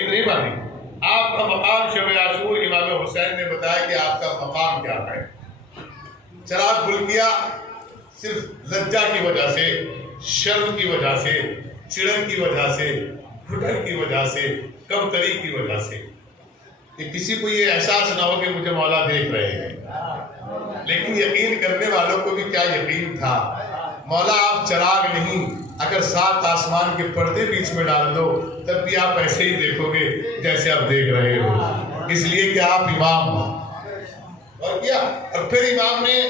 نہیں باندھی. آپ کا مقام شب عاشور امام حسین نے بتایا کہ آپ کا مقام کیا ہے. چراغ بھول گیا صرف لجا کی وجہ سے، شرم کی وجہ سے، چڑن کی وجہ سے، گھٹن کی وجہ سے، کمتری کی وجہ سے، کہ کسی کو یہ احساس نہ ہو کہ مجھے مولا دیکھ رہے ہیں. لیکن یقین کرنے والوں کو بھی کیا یقین تھا، مولا آپ چراغ نہیں، اگر 7 آسمان کے پردے بیچ میں ڈال دو تب بھی آپ ایسے ہی دیکھو گے جیسے آپ دیکھ رہے ہو، اس لیے کہ آپ امام ہو. اور کیا، اور پھر امام نے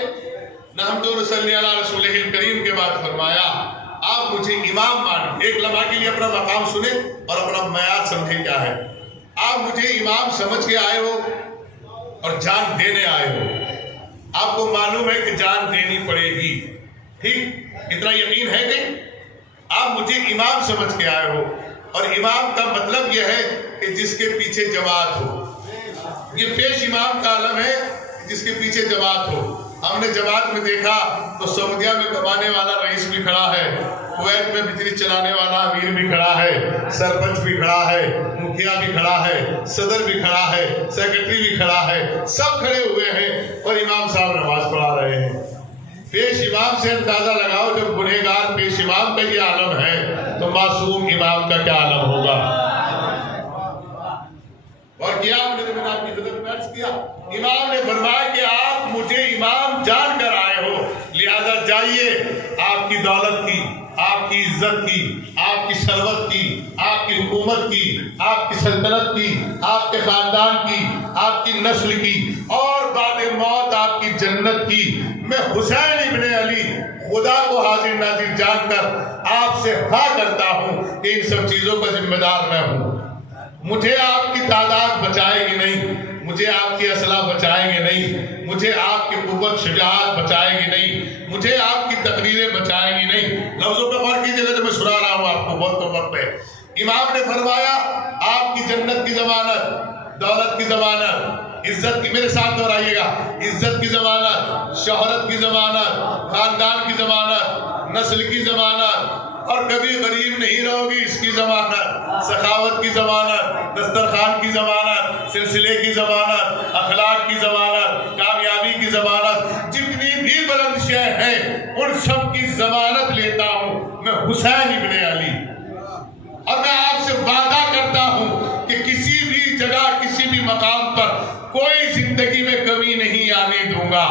نحمدو صلی اللہ علیہ رسول الکریم کے بعد فرمایا آپ مجھے امام مانیں. ایک لمحہ کے لیے اپنا مقام سنیں اور اپنا معیار سمجھیں کیا ہے. آپ مجھے امام سمجھ کے آئے ہو اور جان دینے آئے ہو. آپ کو معلوم ہے کہ جان دینی پڑے گی، ٹھیک، اتنا یقین ہے کہ آپ مجھے امام سمجھ کے آئے ہو. اور امام کا مطلب یہ ہے کہ جس کے پیچھے جماعت ہو. یہ پیش امام کا عالم ہے جس کے پیچھے جماعت ہو. ہم نے جماعت میں دیکھا تو سعودیہ میں کمانے والا رئیس بھی کھڑا ہے، کویت میں بجلی چلانے والا امیر بھی کھڑا ہے، سرپنچ بھی کھڑا ہے، مکھیا بھی کھڑا ہے، صدر بھی کھڑا ہے، سیکرٹری بھی کھڑا ہے، سب کھڑے ہوئے ہیں اور امام صاحب نماز پڑھا رہے ہیں. پیش امام سے اندازہ لگاؤ جب گنہگار پیش امام کا یہ عالم ہے تو معصوم امام کا کیا عالم ہوگا. اور کیا آپ نے آپ کی خدمت میں عرض کیا، امام نے فرمایا کہ آپ مجھے امام جان کر آئے ہو، لہذا جائیے آپ کی دولت کی، آپ کی عزت کی، آپ کی ثروت کی، آپ کی حکومت کی، آپ کی سلطنت کی، آپ کے خاندان کی، آپ کی نسل کی اور بعد موت آپ کی جنت کی، میں حسین ابن علی خدا کو حاضر ناظر جان کر آپ سے ہاں کرتا ہوں کہ ان سب چیزوں کا ذمہ دار میں ہوں. مجھے آپ کی تعداد بچائے گی نہیں، مجھے آپ کی اسلحہ بچائیں گے نہیں، مجھے آپ کی قوت شجاعت بچائے گی نہیں، مجھے آپ کی تقریریں بچائیں گی نہیں. لفظوں پہ غور کیجیے گا، میں سنا رہا ہوں آپ کو بہت وقت پہ. امام نے فرمایا آپ کی جنت کی ضمانت، دولت کی ضمانت، عزت کی، میرے ساتھ دہرائیے گا، عزت کی ضمانت، شہرت کی ضمانت، خاندان کی ضمانت، نسل کی ضمانت، اور کبھی غریب نہیں رہو گی اس کی ضمانت، سخاوت کی ضمانت، دسترخوان کی ضمانت، سلسلے کی ضمانت، اخلاق کی ضمانت، کامیابی کی ضمانت، جتنی بھی بلند شے ہیں ان سب کی ضمانت لیتا ہوں میں حسین ابن علی. اور میں آپ سے وعدہ کرتا ہوں کہ کسی بھی جگہ کسی بھی مقام پر کوئی زندگی میں کمی نہیں آنے دوں گا.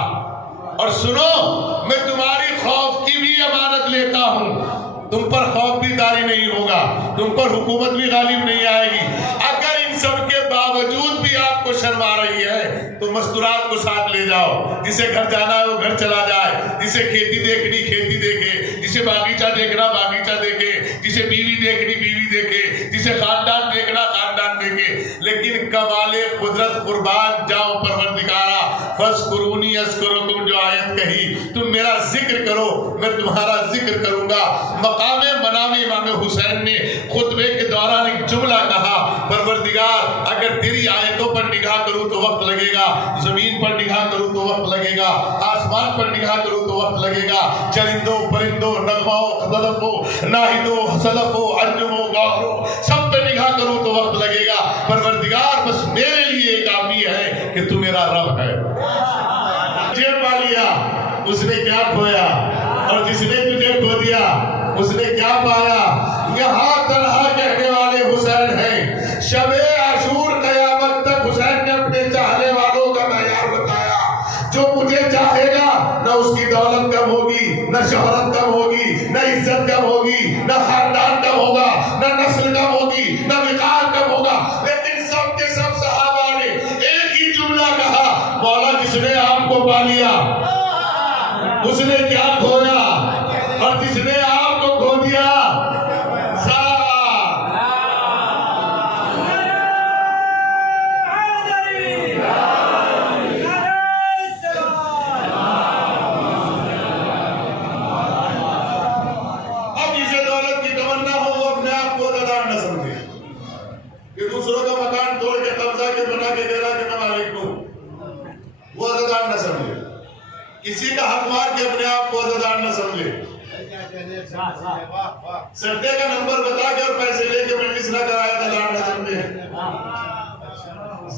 اور سنو، میں تمہاری خوف کی بھی امانت لیتا ہوں، تم پر خوف بھی طاری نہیں ہوگا، تم پر حکومت بھی غالب نہیں آئے گی. اگر ان سب کے باوجود بھی آپ کو شرم آ رہی ہے تو مستورات کو ساتھ لے جاؤ. جسے گھر جانا ہے وہ گھر چلا جائے، جسے کھیتی دیکھنی کھیتی دیکھے، جسے باغیچہ دیکھنا باغیچہ دیکھے، جسے بیوی دیکھنی بیوی دیکھے، جسے خاندان دیکھنا خاندان دیکھے. لیکن کمال قدرت قربان جاؤ پروردگارا، فاذکرونی اذکرکم جو آیت کہی، تم میرا ذکر کرو میں تمہارا ذکر کروں گا. مقام منامی امام حسین نے خطبے کے دوران ایک جملہ کہا، پروردگار اگر تیری آیتوں پر نگاہ کروں تو وقت لگے گا، زمین پر نگاہ کروں تو وقت لگے گا، آسمان پر نگاہ کروں تو وقت لگے گا، چرندوں پرندوں نغموں خزلفوں ناہدوں حسلفوں انجموں گوہروں سب پہ نگاہ کروں تو وقت لگے گا. پروردگار بس میرے لیے کافی ہے کہ تو میرا رب ہے. جیب پا لیا اس نے کیا کھویا، اور جس نے تجھے کھو دیا اس نے کیا پایا. یہاں تنہا کہنے والے حسین ہیں. شب عاشور قیامت تک حسین نے اپنے چاہنے والوں کا معیار بتایا. جو مجھے چاہے گا نہ اس کی دولت کم ہوگی، نہ شہرت کم ہوگی، نہ عزت کم ہوگی، نہ خاندان کم ہوگا، نہ نسل کم ہوگی، نہ وقار کم ہوگا. لیکن سب کے سب صحابہ نے ایک ہی جملہ کہا، مولا جس نے آپ کو پا لیا اس نے کیا کھویا، اور جس نے آپ کو کھو دیا کسی کا حق مار کے اپنے آپ کو عزادار نہ سمجھے. سردے کا نمبر بتا کے اور پیسے لے کے مجلس نہ کرایا عزادار نہ سمجھے.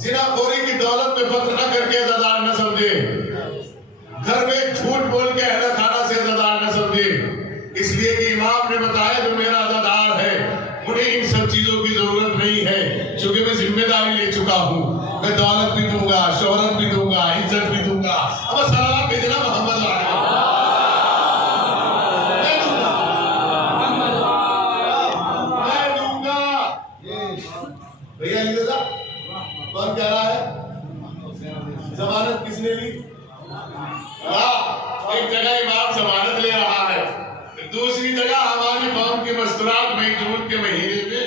زنا خوری کی دولت میں فخر نہ کر کے عزادار نہ سمجھے، گھر میں جھوٹ بول کے اہل خانہ سے عزادار نہ سمجھے، اس لیے کہ امام نے بتایا جو میرا عزادار ہے انہیں ان سب چیزوں کی ضرورت نہیں ہے، چونکہ میں ذمہ داری لے چکا ہوں، میں دولت بھی دوں گا، شہرت بھی دوں گا، عزت بھی دوں گا، اب سلام بھیجنا محمد والے میں دوں گا۔ بھیا علی رضا کون کہہ رہا ہے ضمانت کس نے لی؟ ایک جگہ امام ضمانت لے رہا ہے، دوسری جگہ ہماری قوم کی مستورات مئی جون کے مہینے میں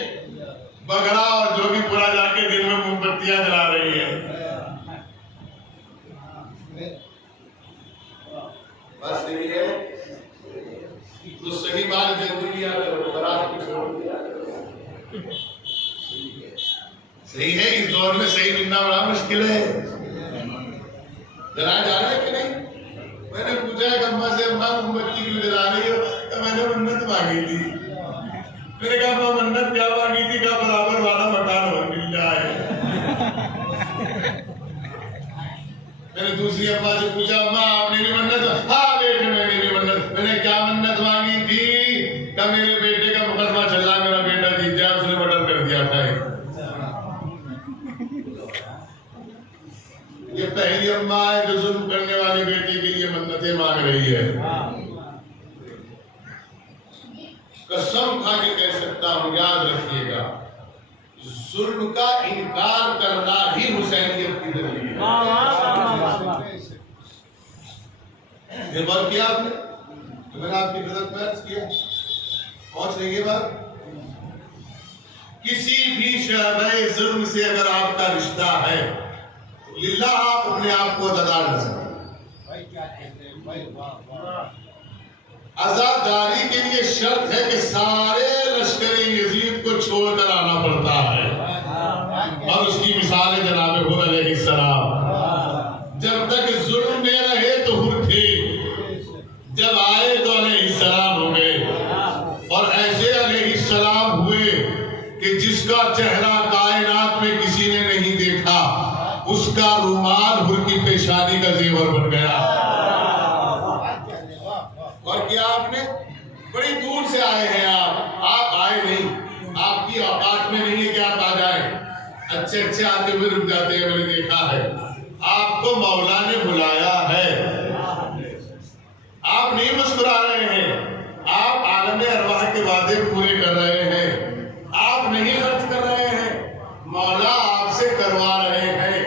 بگڑا اور جو بھی پورا جا کے دن میں موم بتیاں جلا رہی ہے۔ بس صحیح ہے تو صحیح مال جلدی لیا کرو، برات کو چھوڑ دیا کرو۔ صحیح ہے، اس دور میں صحیح ملنا بڑا مشکل ہے، جلایا جا رہا ہے کہ نہیں؟ میں نے پوچھا کہ اماں سے اماں موم بتی کیوں جلا رہی ہو؟ کہ میں نے منت مانگی تھی۔ میں نے کہا اماں منت کیا مانگی تھی؟ کہ برابر والا مکان اور مل جائے۔ میں نے دوسری اماں سے پوچھا اماں آپ نے بھی منت؟ ہاں بیٹے میں نے بھی منت۔ میں نے کیا منت مانگی تھی؟ کہ میرے بیٹے کا مقدمہ چل رہا، میرا بیٹا جیت جائے، اس نے مرڈر کر دیا تھا۔ یہ پہلی اماں ہے جو ظلم کرنے والے بیٹے کے لیے منتیں مانگ رہی ہے۔ قسم کھا کے کہہ سکتا ہوں، یاد رکھیے گا، ظلم کا انکار کرنا ہی حسینیت کی دلیل ہے۔ یہ بات کیا آپ نے، میں نے آپ کی خدمت میں عرض کیا، پہنچ رہی ہے بات۔ کسی بھی شعبۂ ظلم سے اگر آپ کا رشتہ ہے للہ آپ اپنے آپ کو عزادار نہ سمجھیں۔ عزاداری کے لیے شرط ہے کہ سارے لشکر یزید کو چھوڑ کر آنا پڑتا ہے، اور اس کی مثال ہے جناب حر علیہ السلام۔ جب تک ظلم میں رہے تو حر تھے، جب آئے تو علیہ السلام ہو گئے، اور ایسے علیہ السلام ہوئے کہ جس کا چہرہ کائنات میں کسی نے نہیں دیکھا، اس کا رومال حر کی پیشانی کا زیور بن گیا۔ اور کیا آپ نے بڑی دور سے آئے ہیں، آپ آئے نہیں، آپ کی اوقات میں نہیں ہے کہ آپ آ جائیں، اچھے اچھے آتے ہوئے رک جاتے ہیں، میں نے دیکھا ہے۔ آپ کو مولا نے بلایا ہے، آپ نہیں مسکرا رہے ہیں، آپ عالم ارواح کے وعدے پورے کر رہے ہیں، آپ نہیں خرچ کر رہے ہیں، مولا آپ سے کروا رہے ہیں۔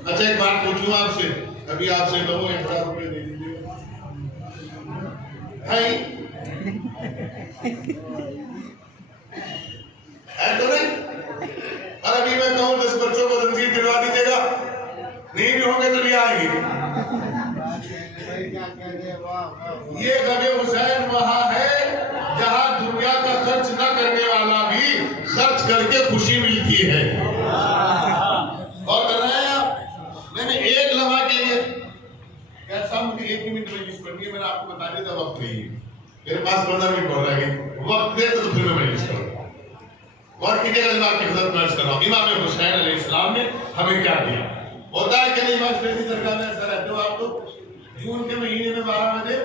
اچھا ایک بات پوچھوں آپ سے، ابھی آپ سے کہوں 1,000 روپے دے دیجیے ہے تو نہیں؟ اور ابھی میں کہوں 10 بچوں کو زنجیر دلوا دیجیے گا، نہیں بھی ہوں گے تو نہیں آئے گی۔ یہ غم حسین وہاں ہے جہاں دنیا کا خرچ نہ کرنے والا بھی خرچ کر کے خوشی ملتی ہے۔ اور کر رہے ہیں آپ، میں نے ایک لمحہ کے لیے کیسا مجھے 1 ہی منٹ میں جس کرنی ہے، میں نے آپ کو بتا دیا تھا وقت نہیں ہے، میرے پاس 15 منٹ ہو رہا ہے، وقت دے تو پھر میں مجلس کروں گا۔ اور کتنے کا آپ کی خدمت میں عرض کر رہا ہوں، امام حسین علیہ السلام نے ہمیں کیا دیا؟ ہوتا ہے کہ نہیں امام اسپیسی درگاہ میں ایسا رہتے ہو آپ تو جون کے مہینے میں 12 بجے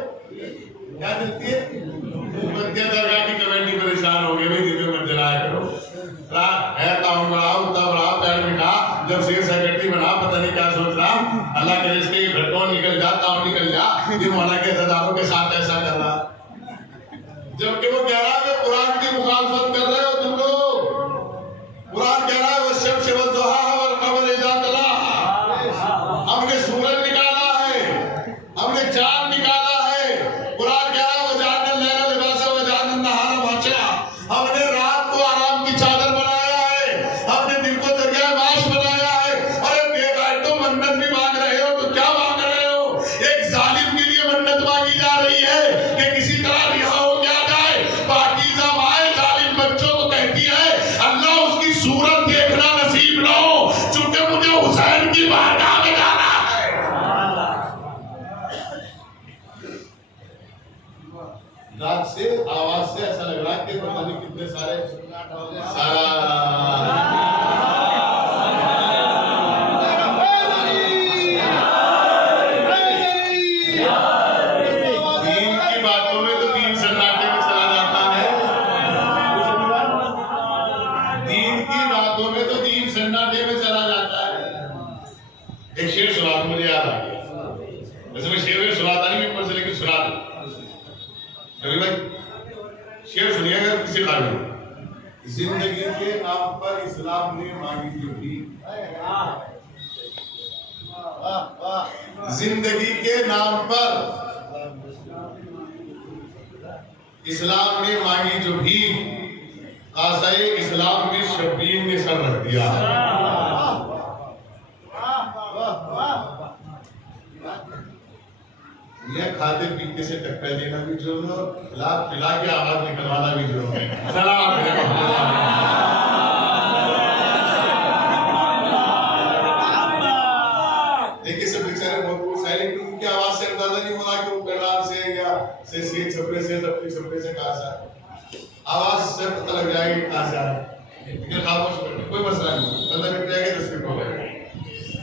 کیا چلتی ہے؟ بتیاں درگاہ کی کمیٹی پریشان ہو گئی، بھائی دن میں مت جلایا کرو، ہے تاؤن بڑھا اتنا بڑھا پیر مٹھا، جب سے سیکرٹری بنا پتہ نہیں کیا سوچ رہا، اللہ کے رزق کے گھٹوں نکل جا، تاؤن نکل جا، یہ مولا کے عزاداروں کے ساتھ ایسا کر رہا، جبکہ وہ کہہ رہا ہے قرآن کی مخالفت کر رہے ہو تم لوگ۔ قرآن کہہ رہا ہے والشمس والضحاها والقمر اذا تلاها، ہم نے سورج نکالا ہے، ہم نے چاند نکالا ہے۔ قرآن کہہ رہا ہے وجعلنا اللیل لباسا وجعلنا النہار معاشا، ہم نے رات کو آرام کی چادر بنایا ہے، ہم نے دن کو ذریعہ معاش بنایا ہے۔ ارے بے غیرتو منت بھی مانگ رہے ہو تو کیا مانگ رہے ہو؟ ایک ظالم کے لیے منت مانگی جا رہی ہے کہ کسی طرح رہا ہو گیا جائے، پاکیزہ مائیں ظالم بچوں کو کہتی ہے اللہ اس کی صورت دیکھنا نصیب نہ ہو، چونکہ مجھے حسین کی بارگاہ میں جانا ہے۔ رات سے آواز سے ایسا لگ رہا ہے کہ پتہ نہیں کتنے سارے باتوں میں تو دین سناٹے میں چلا جاتا ہے۔ ایک شعر سنا تو مجھے یاد آ گیا، ویسے میں شعر سناتا نہیں اوپر سے، لیکن سنا دوں۔ کبھی بھائی شعر سنیے گا کسی قابل۔ زندگی کے نام پر اسلام نے مانگی جو بھی، زندگی کے نام پر اسلام نے مانگی جو بھی، قاضائے اسلام میں شبیر نے سر رکھ دیا۔ یہ کھاتے پیتے سے ٹکر دینا بھی جو ہے، پلا کے آواز نکلوانا بھی جو ہے۔ سلام دیکھیں سب بیچارے بہت سارے، لیکن ان کی آواز سے اندازہ نہیں ہونا کہ وہ کرنال سے یا سے چھپرے سے چھپرے سے کہاں سے آئے، آواز سے پتہ لگ جائے گی کہاں سے آئے، لیکن خاموش کرنے کوئی مسئلہ نہیں، بندہ مٹ جائے گا 10 منٹ ہو گئے۔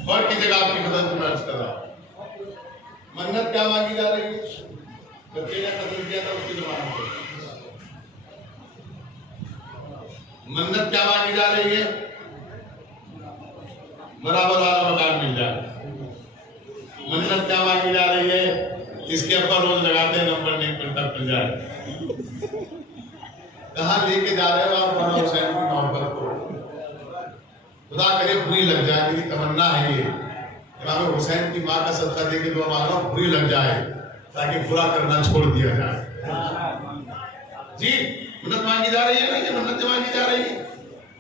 اور کی جگہ آپ کی مدد میں عرض کر رہا ہوں، منت کیا مانگی جا رہی ہے؟ بچے نے قتل کیا تھا اس کی زبان میں، منت کیا مانگی جا رہی ہے؟ برابر والا مکان مل جائے۔ منت کیا مانگی جا رہی ہے؟ اس کے اوپر روز لگاتے ہیں نمبر نہیں ملتا مل جائے۔ کہاں لے کے جا رہے ہو آپ مولانا حسین کی محبت کو؟ خدا کرے بری لگ جائے، میری تمنا ہے یہ، امام حسین کی ماں کا صدقہ دے کے دعا مانگو بری لگ جائے تاکہ برا کرنا چھوڑ دیا جائے۔ جی منت مانگی جا رہی ہے نا، یہ منت مانگی جا رہی ہے۔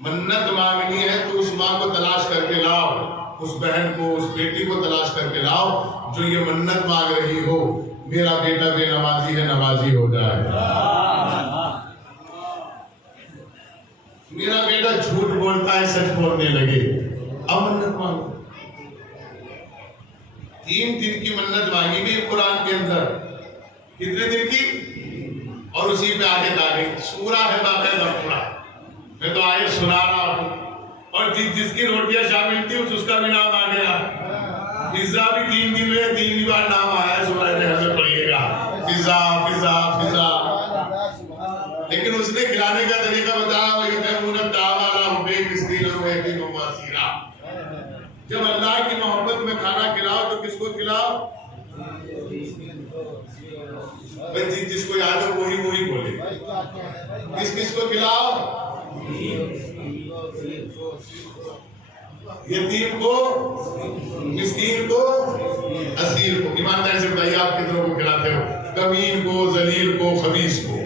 منت مانگنی ہے تو اس ماں کو تلاش کر کے لاؤ، اس بہن کو، اس بیٹی کو تلاش کر کے لاؤ جو یہ منت مانگ رہی ہو میرا بیٹا بے نمازی ہے نمازی ہو جائے، میرا بیٹا جھوٹ بولتا ہے سچ بولنے لگے۔ اب منت مانگو، 3 دن کی منت مانگی گئی قرآن کے اندر، کتنے دن کی؟ اور اسی پہ آگے آگے سورہ ہے باقاعدہ پورا، میں تو آئے سنا رہا ہوں، اور جس کی روٹیاں شامل تھی اس کا بھی نام آ گیا۔ فضا بھی 3 دن میں 3 بار نام آیا ہے، سورہ نحل میں پڑھیے گا، فضا فضا فضا۔ لیکن اس نے کھلانے کا طریقہ بتایا، جب اللہ کی محبت میں کھانا کھلاؤ تو کس کو کھلاؤ؟ جس کو یاد ہے وہی بولے، کس کو کھلاؤ؟ یتیم کو، مسکین کو، اسیر کو۔ ایمانداری سے بتائیے آپ کتنوں کو کھلاتے ہو؟ کمین کو، ذلیل کو، خبیث کو۔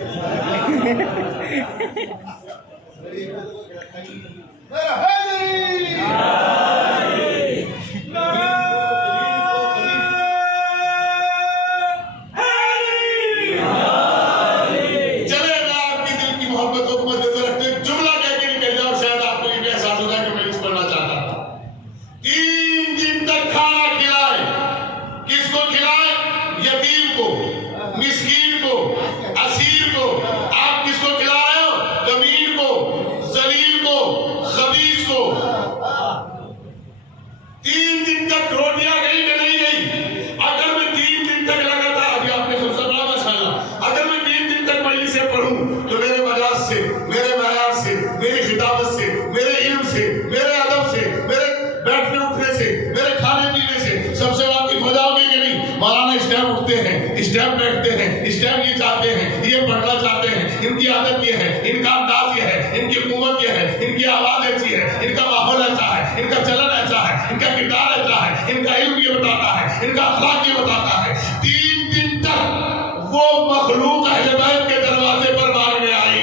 ان کی عادت یہ ہے، ان کا انداز یہ ہے، ان کی قوت یہ ہے، ان کی آواز ایسی ہے، ان کا ماحول ایسا ہے، ان کا چلن ایسا ہے، ان کا کردار ایسا ہے، ان کا علم یہ بتاتا ہے، ان کا اخلاق یہ بتاتا ہے۔ 3 دن تک وہ مخلوق اہل بیت کے دروازے پر مانگنے آئی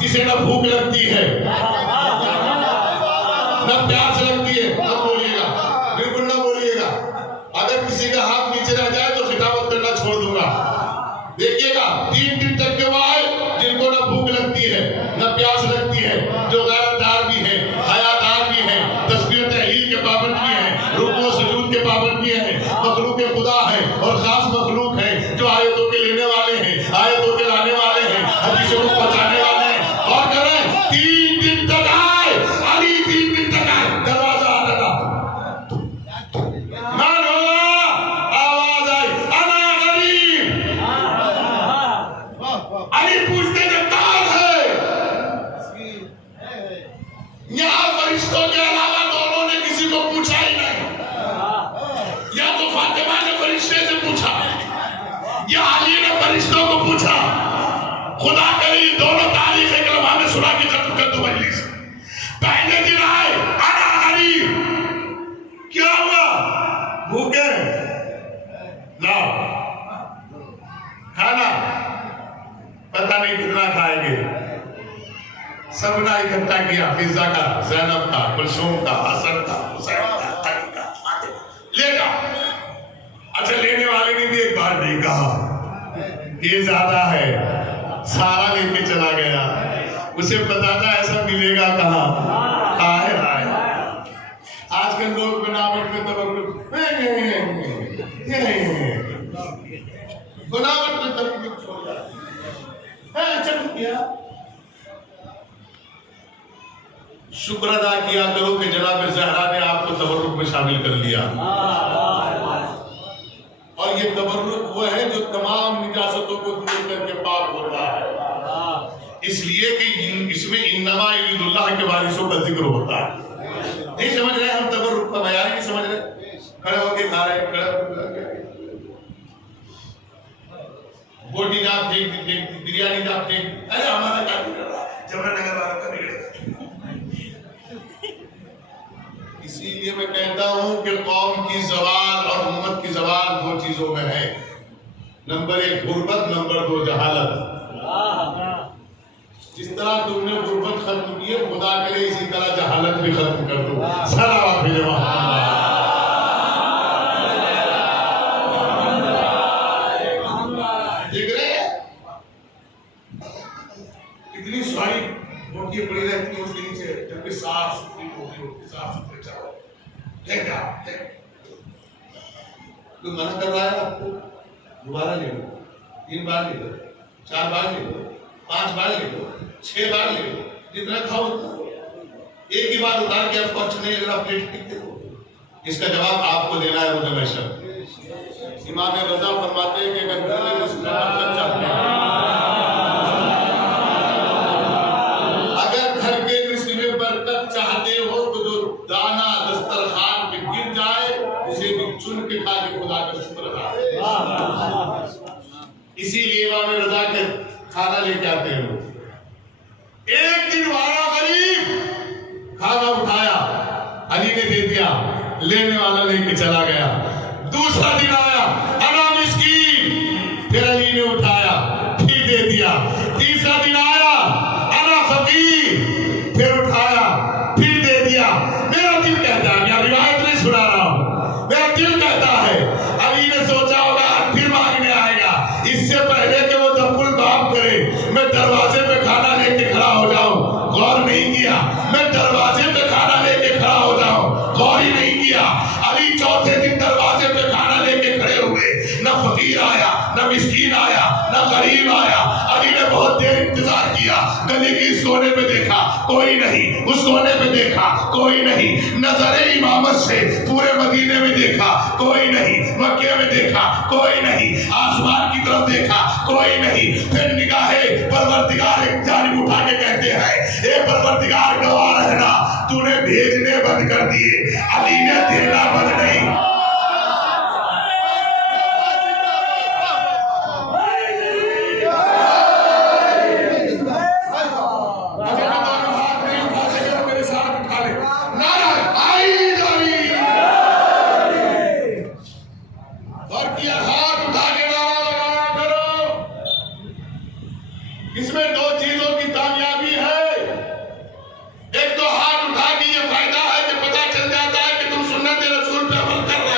جسے نہ بھوک لگتی ہے نہ پیاس لگتی ہے۔ نہ بولیے گا، بالکل نہ بولیے گا، اگر کسی کا ہاتھ نیچے رہ جائے تو خطابت کرنا چھوڑ دوں گا۔ دیکھیے گا 3 دن تک کے بعد جن کو نہ بھوک لگتی ہے نہ پیاس لگتی ہے، جو غیرت دار بھی ہیں، حیا دار بھی ہیں، تسبیح و تحلیل کے پابند بھی ہیں، رکوع و سجود کے پابند بھی ہیں، مخلوق خدا ہے اور خاص مخلوق ہے جو آیتوں کے لینے والے ہیں، آیتوں کے لانے والے ہیں، حدیثوں کو پہنچانے والے ہیں۔ اور کریں 3 دن تک آئے، علی 3 دن تک آئے، دروازہ آتا تھا، من ہوا، آواز آئی، انا غریب، علی فرشتوں کے علاوہ دونوں نے کسی کو پوچھا ہی نہیں. یا تو فاطمہ نے فرشتے سے پوچھا یا علی نے فرشتوں کو پوچھا. خدا کرے دونوں تاریخ کلمہ میں سنا کے ختم کر دو مجلس. پہلے دن آئے انا غریب. کیا ہوا؟ بھوکے لاؤ کھانا. پتہ نہیں کتنا کھائیں گے. سب نے اکٹھا کیا. فضا کا، زینب کا، کلثوم کا، حسن کا، حسین کا، علی کا، لے جا. اچھا لینے والے نے بھی ایک بار نہیں کہا یہ زیادہ ہے، سارا لے کے چلا گیا. اسے پتا تھا ایسا ملے گا کہاں. آئے آئے آج کل لوگ بناوٹ میں تبرک بناوٹ میں تبرک چھوڑ جاتے. چل کیا شکر ادا کیا کرو کہ جناب زہرا نے آپ کو تبرک میں شامل کر لیا. اور یہ تبرک وہ ہے جو تمام نجاستوں کو دور کر کے پاک ہوتا ہے. اس لیے کہ اس میں انما یرید اللہ کے وارثوں کا ذکر ہوتا ہے. نہیں سمجھ رہے ہم تبرک کا معیار نہیں سمجھ رہے. کھڑے ہو کے کھا رہے کھڑے ہو کے بوٹی جا پھینک بریانی جا پھینک. ارے ہمارا کیا بگڑ رہا ہے؟ جمنا نگر والوں کا بگڑے گا. اسی لیے میں کہتا ہوں کہ قوم کی زوال اور امت کی زوال دو چیزوں میں ہے. نمبر 1 غربت، نمبر 2 جہالت. جس طرح تم نے غربت ختم کی ہے خدا کرے اسی طرح جہالت بھی ختم کر دو. صلوات بھیجو محمد. دیکھ رہے ہیں اتنی ساری موٹی پڑی رہتی ہے اس کے نیچے جبکہ صاف ستھری موٹی ہوتی ہے. صاف ستھرے چاول کوئی منع کر رہا ہے آپ کو دوبارہ لے لو، 3 بار لے لو، 4 بار لے لو، 5 بار لے لو، 6 بار لے لو، جتنا کھاؤ اتنا. ایک ہی بار اتار کے آپ کو اچھا نہیں لگ رہا پلیٹ ٹک دے دو. اس کا جواب آپ کو دینا ہے روز محشر. امام رضا فرماتے ہیں کہ اگر گھر میں رزق برکت چاہتے ہیں، اگر گھر کے رزق میں برکت چاہتے ہو تو جو دانا دسترخوان پہ گر جائے اسے بھی چن کے کھا کے خدا کا شکر ادا. اسی لیے امام رضا کے کھانا لے کے آتے ہیں. ایک دن والا غریب کھانا اٹھایا، علی نے دے دیا، لینے والا لے کے چلا گیا. دوسرا دن آیا انا مسکین، پھر علی نے اٹھایا پھر دے دیا. تیسرا دن آیا انا فقیر، پھر اٹھایا پھر دے دیا. میرا دل کہتا ہے، میں روایت نہیں سنا رہا ہوں، میرا دل کہتا ہے علی نے سوچا ہوگا پھر مانگنے آئے گا. اس سے پہلے کہ وہ دبل باب کرے میں دروازے پہ کھانا لے کے کھڑا ہو جاؤں. غور نہیں کیا. میں دروازے پہ کھانا لے کے کھڑا ہو جاؤں، غور ہی نہیں کیا. علی چوتھے دن دروازے پہ کھانا لے کے کھڑے ہوئے. نہ فقیر آیا، نہ مسکین آیا، نہ غریب آیا. علی نے بہت دیر انتظار کیا. گلی کی اس کونے پہ دیکھا کوئی نہیں، اس کونے پہ دیکھا کوئی نہیں. نظر امامت سے پورے مدینے میں دیکھا کوئی نہیں، مکے میں دیکھا کوئی نہیں، آسمان کی طرف دیکھا کوئی نہیں. پھر نگاہ پروردگار ایک جانب اٹھا کے کہتے ہیں اے پروردگار گواہ رہنا تو نے بھیجنے بند کر دیے، علی نے دینا بند نہیں. اس میں 2 چیزوں کی کامیابی ہے. ایک تو ہاتھ اٹھا کے یہ فائدہ ہے کہ پتہ چل جاتا ہے کہ تم سنت رسول پہ عمل کر رہے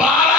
12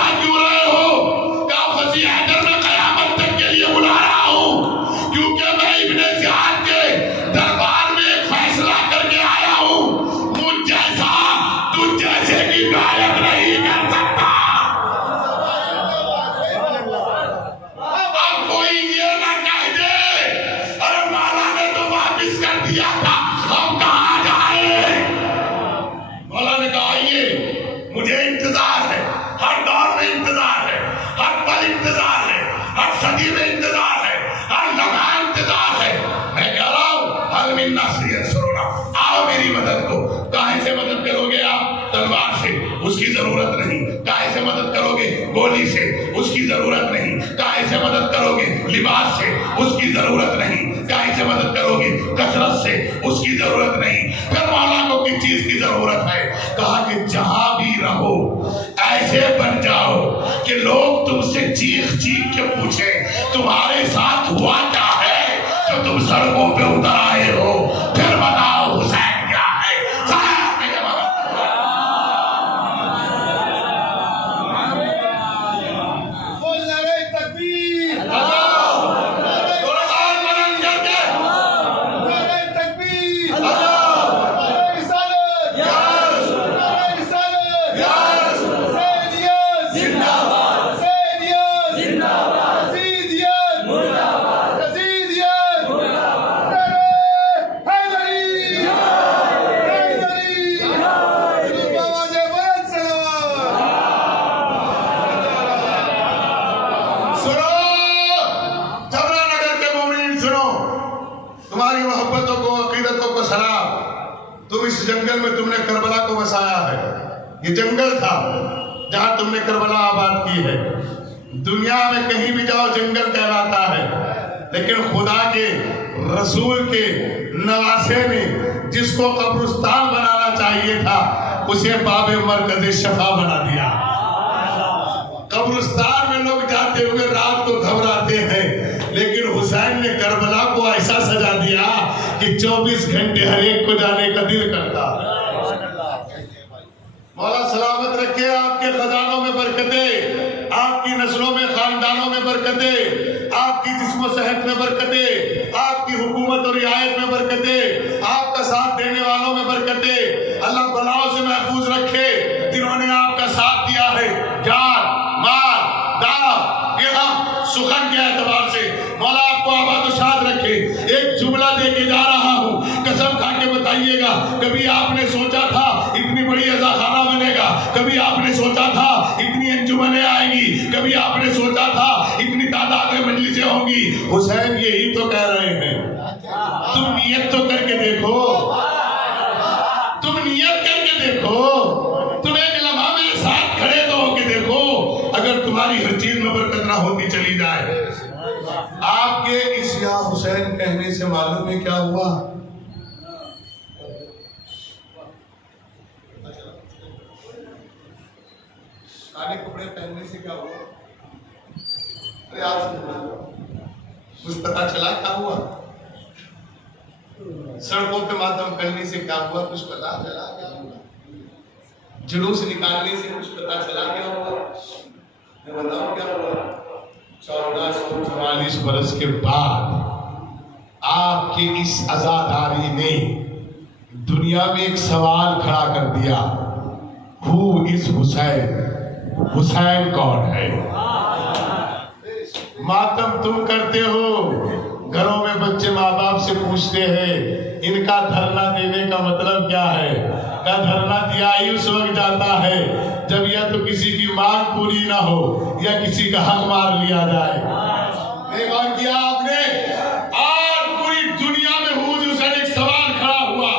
بلا کیوں رہے ہو؟ کہا وسیع حیدر میں قیامت تک کے لیے بلا رہا ہوں، کیونکہ میں ابن زیاد کے دربار میں ایک فیصلہ کر کے آیا ہوں، مجھ جیسا تجھ جیسے کی بیعت نہیں کر سکتا۔ اب کوئی یہ نہ کہہ دے ارے مولا نے تو واپس کر دیا تھا، ہم کہاں جائیں؟ مولا نے کہا آئیے، مجھے انتظار ہے، ہر دور میں انتظار ہے، ہر پل انتظار ہے، ہر صدی میں انتظار ہے، ہر لمحہ انتظار ہے۔ میں کہہ رہا ہوں حل من ناصر ینصرنا، آؤ میری مدد کو۔ کہاں سے مدد کرو گے آپ؟ تلوار سے، اس کی ضرورت نہیں۔ کہاں سے مدد کرو گے؟ گولی سے، اس کی ضرورت نہیں۔ کہاں سے مدد کرو گے؟ لباس سے، اس کی ضرورت نہیں۔ کہاں سے مدد کرو گے؟ کثرت سے، اس کی ضرورت نہیں۔ پھر مولا کو کس چیز کی ضرورت ہے؟ کہا کہ جہاں بھی رہو ایسے بن جاؤ کہ لوگ تم سے چیخ چیخ کے پوچھیں تمہارے ساتھ ہوا کیا ہے جو تم سڑکوں پہ اتر آئے ہو، پھر بتاؤ حسین کیا ہے۔ جنگل میں تم نے کربلا کو بسایا ہے، یہ جنگل تھا جہاں تم نے کربلا آباد کی ہے۔ دنیا میں کہیں بھی جاؤ جنگل کہلاتا ہے، لیکن خدا کے رسول کے نواسے نے جس کو قبرستان بنانا چاہیے تھا اسے باب مرکز شفا بنا دیا۔ قبرستان میں لوگ جاتے ہوئے رات کو گھبراتے ہیں، لیکن حسین نے کربلا کو ایسا سجا دیا کہ 24 گھنٹے ہر ایک کو جانے کا دل کرتا۔ مولا سلامت رکھے آپ کے خزانوں میں برکتیں، آپ کی نسلوں میں خاندانوں میں برکتیں، آپ کی جسم و صحت میں برکتیں، آپ کی حکومت اور رعایت میں برکتیں، آپ کا ساتھ دینے والوں میں برکتیں۔ اللہ بلاؤں سے محفوظ رکھے جنہوں نے آپ کا ساتھ دیا ہے، جان مال دام غم سخن کے اعتبار سے۔ مولا آپ کو آباد و شاد رکھے۔ ایک جملہ دے کے جا رہا ہوں، قسم کھا کے بتائیے گا، کبھی آپ نے سوچا تھا اتنی بڑی عزا خانہ بنے گا؟ کبھی آپ نے سوچا تھا اتنی انجمنیں آئیں گی؟ کبھی آپ نے سوچا تھا اتنی تعداد میں مجلسیں ہوں گی؟ حسین یہی تو کہہ رہے ہیں، تم نیت تو کر کے دیکھو، تم نیت کر کے دیکھو، تم ایک لمحہ میرے ساتھ کھڑے تو ہو کے دیکھو، اگر تمہاری ہر چیز میں برکت نہ ہوتی چلی جائے۔ آپ کے اس یا حسین کہنے سے معلوم ہے کیا ہوا؟ کالے کپڑے پہننے سے کیا ہوا؟ کچھ پتا چلا کیا ہوا؟ سڑکوں پہ ماتم کرنے سے کیا ہوا؟ کچھ پتا چلا کیا ہوا؟ جلوس نکالنے سے کچھ پتا چلا کیا ہوا؟ میں بتاؤں کیا ہوا؟ 1444 برس کے بعد آپ کی اس عزاداری نے دنیا میں ایک سوال کھڑا کر دیا، Who is حسین؟ حسین کون ہے؟ ماتم تم کرتے ہو، گھروں میں بچے ماں باپ سے پوچھتے ہیں ان کا دھرنا دینے کا مطلب کیا ہے؟ کا دھرنا دیا ہی اس وقت جاتا ہے جب یا تو کسی کی مانگ پوری نہ ہو یا کسی کا حق مار لیا جائے۔ نہیں کیا آپ نے؟ آج پوری دنیا میں حضور حسین ایک سوال کھڑا ہوا،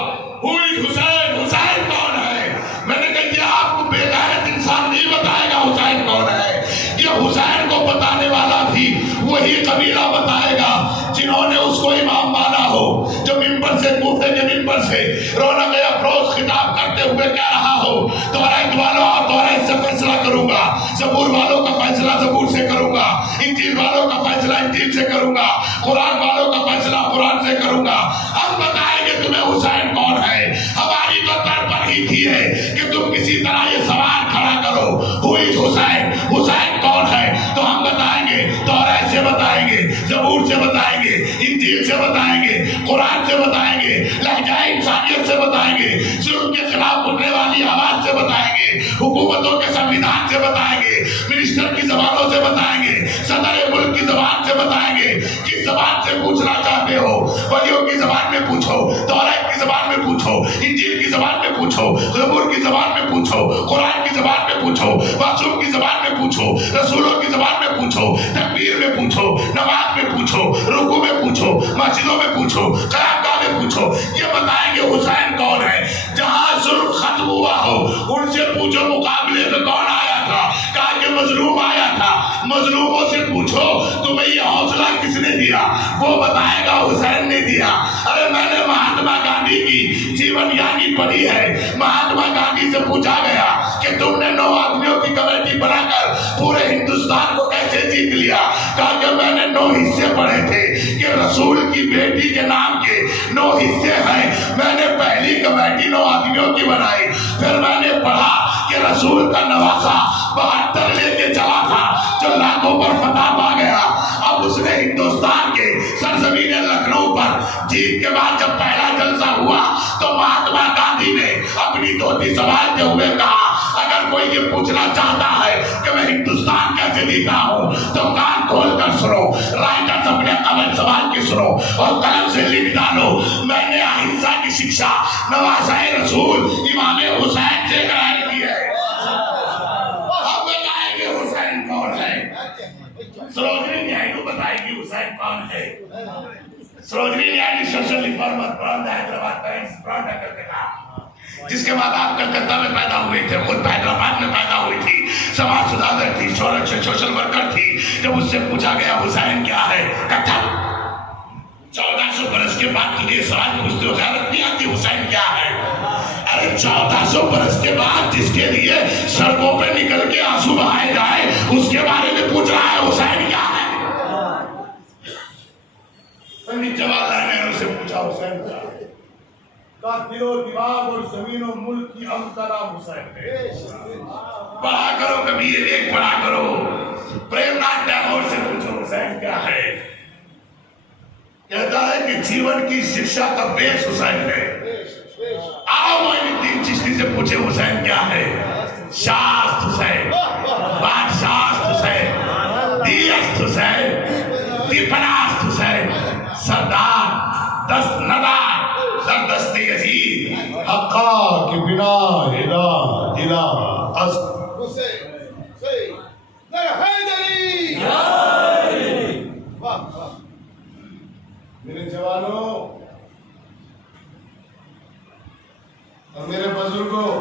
Who is حسین؟ حسین کون ہے؟ میں نے کہا یہ آپ کو بے غیرت انسان نہیں بتائے گا حسین کون ہے، یہ حسین کو بتانے والا بھی وہی قبیلہ بتائے گا جنہوں نے اس کو امام مانا ہو، جو ممبر سے کوفے کے ممبر سے رونق افروز خطاب کرتے ہوئے کہہ رہا ہو توریت والوں اور توریت سے فیصلہ کروں گا، زبور والوں کا فیصلہ زبور سے کروں گا، انجیل والوں کا فیصلہ انجیل سے کروں گا، قرآن والوں کا فیصلہ قرآن سے کروں گا۔ ہم بتائیں گے تمہیں حسین کون ہے؟ ہماری تو تڑپن ہی تھی ہے کہ تم کسی طرح یہ سوال کھڑا کرو، Who is حسین؟ حسین کون ہے تو ہم بتائیں گے، تورات سے بتائیں گے، زبور سے بتائیں گے، انجیل سے بتائیں گے، قرآن سے بتائیں گے، لہجہ انسانیت سے بتائیں گے، ظلم کے خلاف اٹھنے والی آواز سے بتائیں گے، حکومتوں کے سنویدھان سے بتائیں گے، منسٹر کی زبانوں سے بتائیں گے، صدر ملک کی زبان سے بتائیں گے۔ کس زبان سے پوچھنا چاہتے ہو؟ ولیوں کی زبان میں پوچھو، تورات کی زبان میں پوچھو، انجیل کی زبان میں پوچھو، زبور کی زبان میں پوچھو، قرآن کی زبان میں پوچھو، معصوم کی زبان میں پوچھو، رسولوں کی زبان میں پوچھو، تکبیر میں پوچھو، نماز میں پوچھو، رکوع میں پوچھو، مسجدوں میں پوچھو، قیامگاہ میں پوچھو، یہ بتائیں گے حسین کون ہے۔ جہاں ظلم ختم ہوا ہو ان سے پوچھو مقابلے میں کون آیا تھا، کہا کہ مظلوم آیا تھا، مظلوموں سے پوچھو تمہیں یہ حوصلہ کس نے دیا، وہ بتائے گا حسین نے دیا۔ ارے میں نے مہاتما گاندھی کی جیون یانی پڑھی ہے، مہاتما گاندھی سے پوچھا گیا کہ تم نے 9 آدمیوں کی کمیٹی بنا کر پورے ہندوستان کو کیسے جیت لیا، کہا کہ میں نے 9 حصے پڑھے تھے کہ رسول کی بیٹی کے نام کے 9 حصے ہیں، میں نے پہلی کمیٹی 9 آدمیوں کی بنائی، پھر میں نے پڑھا کہ رسول کا نواسا 72 لے کے چلا تھا جو لاکھوں پر فتح پا گیا۔ اب اس نے ہندوستان کے سرزمین لکھنؤ پر جیت کے بعد جب پہلا جلسہ ہوا تو مہاتما گاندھی نے اپنی دھوتی سنبھالتے ہوئے کہا اگر کوئی یہ پوچھنا چاہتا ہے کہ میں ہندوستان کیسے جیتا ہوں تو کان کھول کر سنو، رائٹرز اپنے قلم سنبھال کے سنو اور قلم سے لکھ ڈالو، میں نے اہنسا کی شکشا نواسۂ رسول امام حسین سے گرہن کی ہے۔ اب بتائیں گے حسین کون ہے۔ سروجنی نیائی کو بتائے گی حسین کون ہے۔ Sarojini Naidu social reformer from Hyderabad parents from Calcutta, جس کے بعد آپ کلکتہ میں پیدا ہوئے تھے، خود حیدرآباد میں پیدا ہوئی تھی، سماج سدھارک تھی، سوشل ورکر تھی۔ جب اس سے پوچھا گیا حسین کیا ہے، کہتا 1400 برس کے بعد تجھے سوال پوچھتے ہو، غیرت نہیں آتی حسین کیا ہے؟ ارے 1400 برس کے بعد جس کے لیے سڑکوں پہ نکل کے آنسو بہائے جائے اس کے بارے میں پوچھ رہا ہے حسین کیا ہے؟ پنڈت جواہر لال نہرو سے پوچھا حسین کیا ہے؟ کا دل و دماغ اور زمین و ملک کی امن کا نام حسین ہے۔ پڑھا کرو کبھی یہ ایک پڑھا کرو، پریم ناتھ ٹیگور سے پوچھو حسین کیا ہے؟ کہتا ہے کہ جیون کی شکشا کا بیس حسین ہے۔ آؤ معین الدین چشتی سے پوچھے حسین کیا ہے؟ شاست حسین، بادشاست حسین، دیست حسین، دیپناست حسین، سردار دست ندار سردست یزید، حقا کی بنا ہدا دلا حسن حسین حیدری۔ میرے جوانوں اور میرے بزرگوں،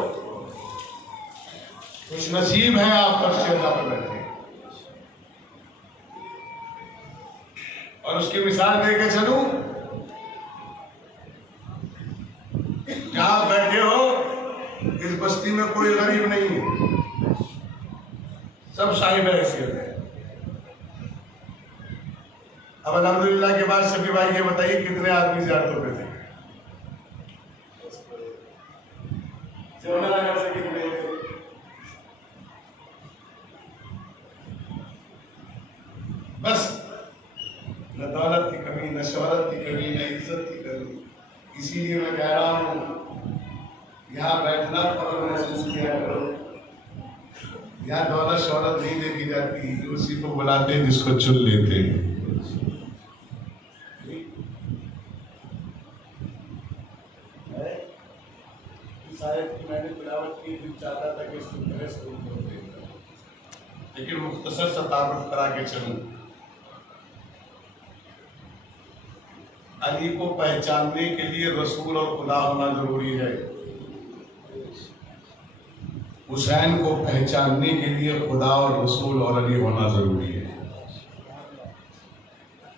خوش نصیب ہیں آپ پر سے اللہ پہ بیٹھے اور اس کی مثال دے کے چلوں، جہاں بیٹھے ہو اس بستی میں کوئی غریب نہیں ہے، سب صاحب حیثیت ہے۔ اب الحمدللہ کے بعد شفیع بھائی یہ بتائیے کتنے آدمی زیارتوں پہ تھے؟ بس نہ دولت کی کمی، نہ شہرت کی کمی، نہ عزت کی کمی۔ اسی لیے میں کہہ رہا ہوں یہاں بیٹھنا فخر محسوس کیا کرو، یہاں دولت شہرت نہیں دیکھی جاتی، اسی کو بلاتے ہیں جس کو چن لیتے ہیں۔ میں نے تلاوت کی، دل چاہتا تھا کہ اس کو بحث کر دے، لیکن مختصر سا تعارف کرا کے چلوں۔ علی کو پہچاننے کے لیے رسول اور خدا ہونا ضروری ہے، حسین کو پہچاننے کے لیے خدا اور رسول اور علی ہونا ضروری ہے،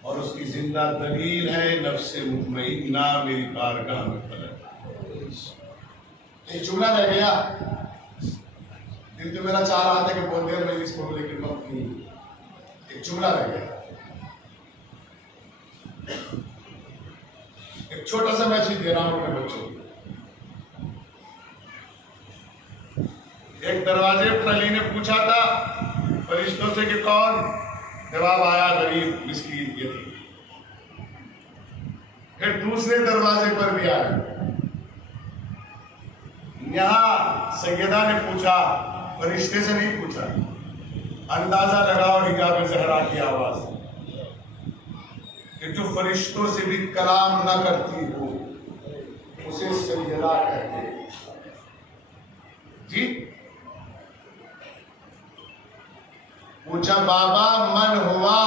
اور اس کی زندہ دلیل ہے نفس مطمئنہ میری بارگاہ میں پلٹ۔ ایک جملہ رہ گیا، دل تو میرا چاہ رہا تھا کہ بہت دیر میں اس کو، لیکن وقت نہیں، ایک جملہ رہ گیا، ایک چھوٹا سا میسج دے رہا ہوں اپنے بچوں کو۔ ایک دروازے پر علی نے پوچھا تھا فرشتوں سے کہ کون؟ جواب آیا غریب مسکین یتیم۔ پھر دوسرے دروازے پر بھی آیا، یہاں سیدہ نے پوچھا، فرشتے سے نہیں پوچھا، اندازہ لگاؤ حجاب زہرا کی آواز کہ جو فرشتوں سے بھی کلام نہ کرتی ہو اسے سیدہ کہتے ہیں۔ جی پوچھا بابا من ہوا،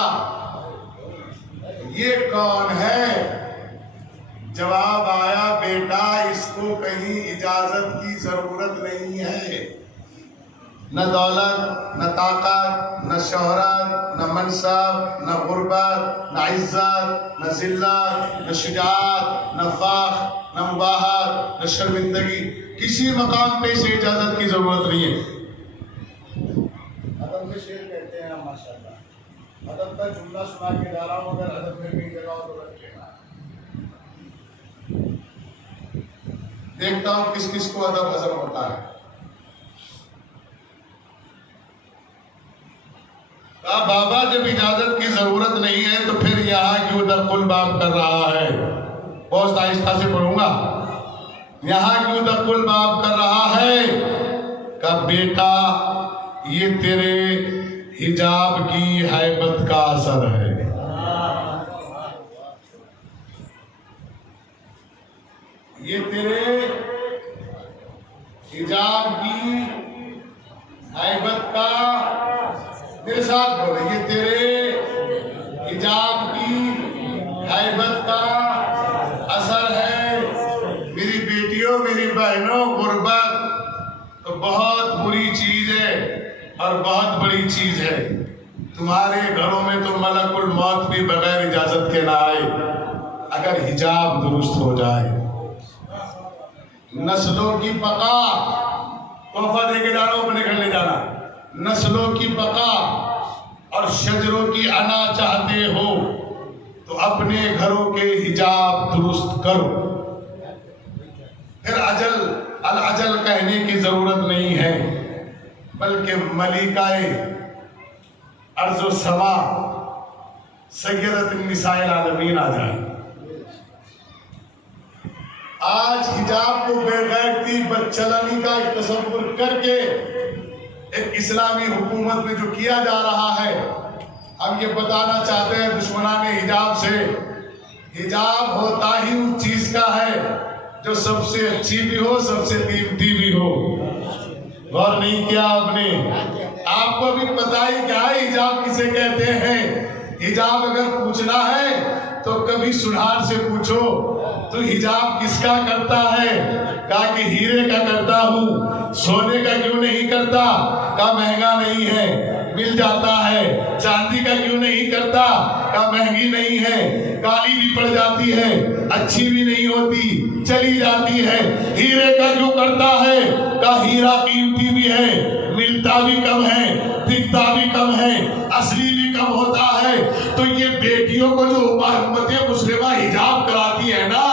یہ کون ہے؟ جواب آیا بیٹا اس کو کہیں اجازت کی ضرورت نہیں ہے، نہ دولت، نہ طاقت، نہ شہرت، نہ منصب، نہ غربت، نہ عزت، نہ ذلت، نہ شجاعت، نہ فخر، نہ مباحت، نہ شرمندگی، کسی مقام پہ اسے اجازت کی ضرورت نہیں ہے۔ ادب میں شعر کہتے ہیں ماشاءاللہ، ادب کا جملہ سنا کے جا رہا ہوں، اگر ادب میں کہیں جگہ ہو تو رکھے گا۔ دیکھتا ہوں کس کس کو ادب ہضم ہوتا ہے۔ کہا بابا جب اجازت کی ضرورت نہیں ہے تو پھر یہاں کیوں دق الباب کر رہا ہے؟ بہت آہستہ سے پڑھوں گا، یہاں کیوں دق الباب کر رہا ہے؟ کہا بیٹا یہ تیرے حجاب کی ہیبت کا اثر ہے۔ یہ تیرے حجاب کی ہیبت کا، میرے ساتھ بولے، یہ تیرے حجاب کی ہیبت کا اثر ہے۔ میری بیٹیوں، میری بہنوں، غربت تو بہت بری چیز ہے اور بہت بڑی چیز ہے۔ تمہارے گھروں میں تو ملک الموت بھی بغیر اجازت کے نہ آئے اگر حجاب درست ہو جائے۔ نسلوں کی بقا، تحفہ دے کے جانا، اپنے گھر لے جانا، نسلوں کی بقا اور شجروں کی انا چاہتے ہو تو اپنے گھروں کے حجاب درست کرو۔ پھر العجل کہنے کی ضرورت نہیں ہے، بلکہ ملکہ ارض و سما سیدۃ النساء العالمین آ جائے۔ آج حجاب کو بے غیرتی بدچلانی کا ایک تصور کر کے ایک اسلامی حکومت میں جو کیا جا رہا ہے، ہم یہ بتانا چاہتے ہیں دشمنان حجاب سے، حجاب ہوتا ہی اس چیز کا ہے جو سب سے اچھی بھی ہو، سب سے قیمتی بھی ہو۔ غور نہیں کیا آپ نے؟ آپ کو بھی پتہ ہی کیا ہے حجاب کسے کہتے ہیں؟ حجاب اگر پوچھنا ہے تو کبھی سنہار سے پوچھو تو حجاب کس کا کرتا ہے؟ کہا کہ ہیرے کا کرتا ہوں۔ سونے کا کیوں نہیں کرتا؟ کہا مہنگا نہیں ہے، مل جاتا ہے۔ چاندی کا کیوں نہیں کرتا؟ کہا مہنگی نہیں ہے، کالی بھی پڑ جاتی ہے، اچھی بھی نہیں ہوتی، چلی جاتی ہے۔ ہیرے کا کیوں کرتا ہے؟ کہا ہیرا قیمتی بھی ہے، ملتا بھی کم ہے، دکھتا بھی کم ہے، اصلی بھی کم ہوتا ہے۔ تو یہ بیٹیوں کو جو امت مسلمہ حجاب کراتی ہے نا،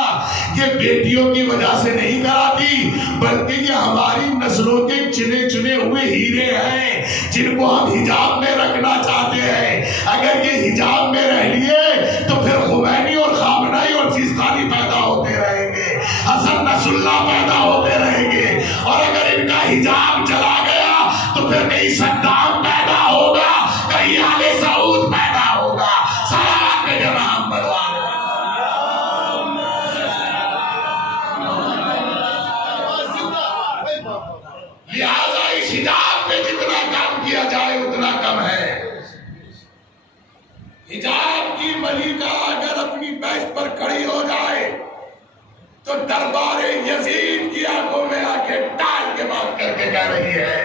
یہ بیٹیوں کی وجہ سے نہیں کراتی، بلکہ یہ ہماری نسلوں کے چنے چنے ہوئے ہیرے ہیں جن کو ہم حجاب میں رکھنا چاہتے ہیں۔ اگر یہ حجاب میں رہ لیے تو پھر خمینی اور خامنائی اور سیستانی پیدا ہوتے رہیں گے، حسن نصر اللہ پیدا ہوتے رہیں گے، اور اگر ان کا حجاب چلا گیا تو پھر کہیں صدام پیدا ہوگا، کہیں آل سعود پیدا ہوگا۔ صلوات میں جناب بلوان۔ لہذا اس حجاب پہ جتنا کام کیا جائے اتنا کم ہے۔ حجاب کی ملکہ اگر اپنی بیشت پر کھڑی ہو جائے تو دربار یزید کی آنکھوں میں آ کے ٹال کے بات کر کے کہہ رہی ہے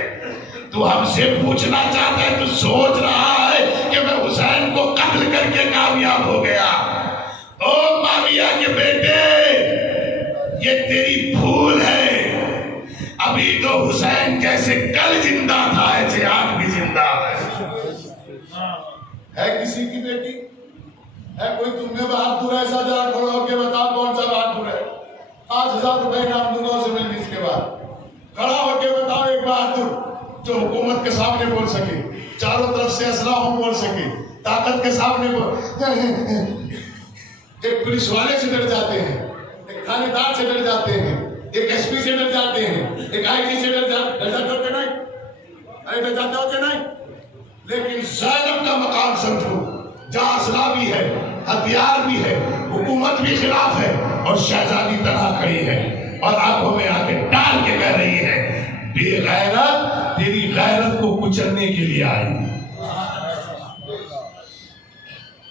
تو ہم سے پوچھنا چاہتا ہے، تو سوچ رہا ہے کہ میں حسین کو قتل کر کے کامیاب ہو گیا۔ او معاویہ کے بیٹے، یہ تیری بھول ہے، ابھی تو حسین جیسے کل زندہ تھا ایسے آج بھی زندہ ہے کسی کی بیٹی؟ ہے کوئی تم میں بہادر ایسا جا کھڑا ہو کے بتا کون سا بہادر ہے؟ 5,000 روپے نام دوں گا اسے مجلس کے بعد، کھڑا ہو کے بتاؤ ایک بہادر جو حکومت کے سامنے بول سکے۔ چاروں طرف سے اسلحہ بول سکے، طاقت کے سامنے ایک پولیس والے سے ڈر جاتے ہیں، ایک تھانے دار سے ڈر جاتے ہیں، ایک ایس پی سے ڈر جاتے ہیں، ایک آئی جی سے ڈر جاتے ہو کہ نہیں؟ ڈر جاتے ہو کہ نہیں؟ لیکن زینب کا مقام سمجھو، جہاں اسلحہ بھی ہے، ہتھیار بھی ہے، حکومت بھی خلاف ہے، اور شہزادی طرح کھڑی ہے اور آنکھوں میں آ کے ڈال کے کہہ رہی ہے بے غیرت تیری غیرت کو کچلنے کے لیے آئی۔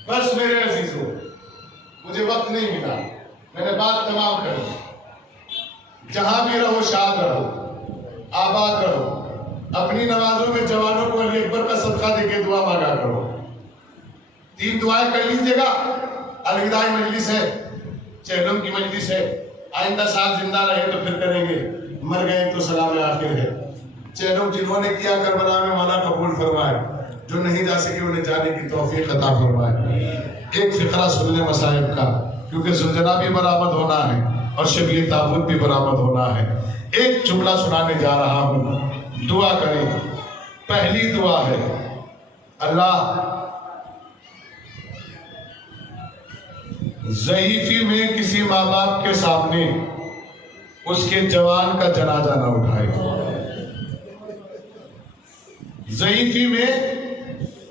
بس میرے عزیزوں، مجھے وقت نہیں ملا، میں نے بات تمام کر دی۔ جہاں بھی رہو شاد رہو، آباد رہو، اپنی نمازوں میں جوانوں کو علی اکبر کا صدقہ دے کے دعا مانگا کرو۔ 3 دعائیں کر لیجیے گا۔ الوداعی مجلس ہے، چہلم کی مجلس ہے، آئندہ سال زندہ رہے تو پھر کریں گے، مر گئے تو سلام آخر ہے۔ چہلم جنہوں نے کیا کربلا میں مولا قبول فرمائے، جو نہیں جا سکے انہیں جانے کی توفیق عطا فرمائے۔ ایک فقرہ سن لیں مصائب کا، کیونکہ زلزلہ بھی برآمد ہونا ہے اور شبیہ تابوت بھی برآمد ہونا ہے۔ ایک جملہ سنانے جا رہا ہوں، دعا کریں۔ پہلی دعا ہے، اللہ ضعیفی میں کسی ماں باپ کے سامنے اس کے جوان کا جنازہ نہ اٹھائے۔ ضعیفی میں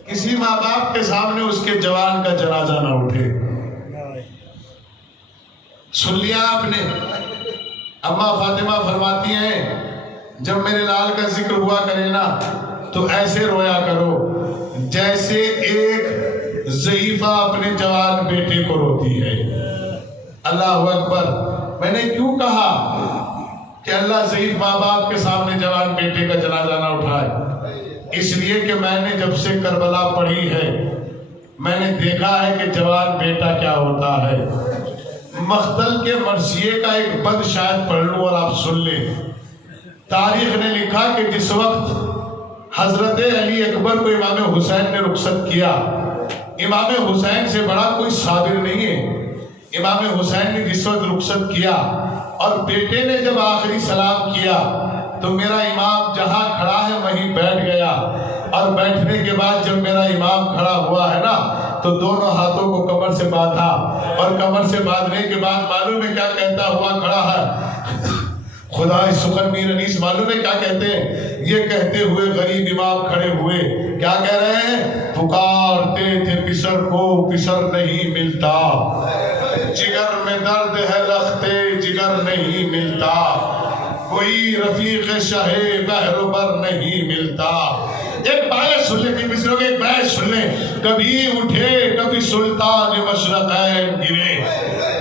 کسی ماں باپ کے سامنے اس کے جوان کا جنازہ نہ اٹھے۔ سن لیا آپ نے؟ اماں فاطمہ فرماتی ہیں جب میرے لال کا ذکر ہوا کرے نا تو ایسے رویا کرو جیسے ایک ضعیفہ اپنے جوان بیٹے کو روتی ہے۔ اللہ اکبر۔ میں نے کیوں کہا کہ اللہ ضعیف ماں باپ کے سامنے جوان بیٹے کا جنازہ نہ اٹھائے؟ اس لیے کہ میں نے جب سے کربلا پڑھی ہے میں نے دیکھا ہے کہ جوان بیٹا کیا ہوتا ہے۔ مختل کے مرثیے کا ایک بند شاید پڑھ لوں اور آپ سن لیں۔ تاریخ نے لکھا کہ جس وقت حضرت علی اکبر کو امام حسین نے رخصت کیا، امام حسین سے بڑا کوئی صابر نہیں ہے۔ امام حسین نے جس وقت رخصت کیا اور بیٹے نے جب آخری سلام کیا تو میرا امام جہاں کھڑا ہے وہیں بیٹھ گیا، اور بیٹھنے کے بعد جب میرا امام کھڑا ہوا ہے نا تو دونوں ہاتھوں کو کمر سے باندھا، اور کمر سے باندھنے کے بعد معلوم ہے کیا کہتا ہوا کھڑا ہے؟ خدا سخن میر انیس معلوم ہے کیا کہتے ہیں؟ یہ کہتے ہوئے غریب امام کھڑے ہوئے کیا کہہ رہے ہیں؟ پکارتے تھے پسر کو پسر نہیں ملتا، جگر میں درد ہے رختے جگر نہیں ملتا، کوئی رفیق شاہ بحر بر نہیں ملتا۔ ایک بیت سن لیں، مصروں کے ایک بیت سن لیں۔ کبھی اٹھے کبھی سلطان مشرقین گرے،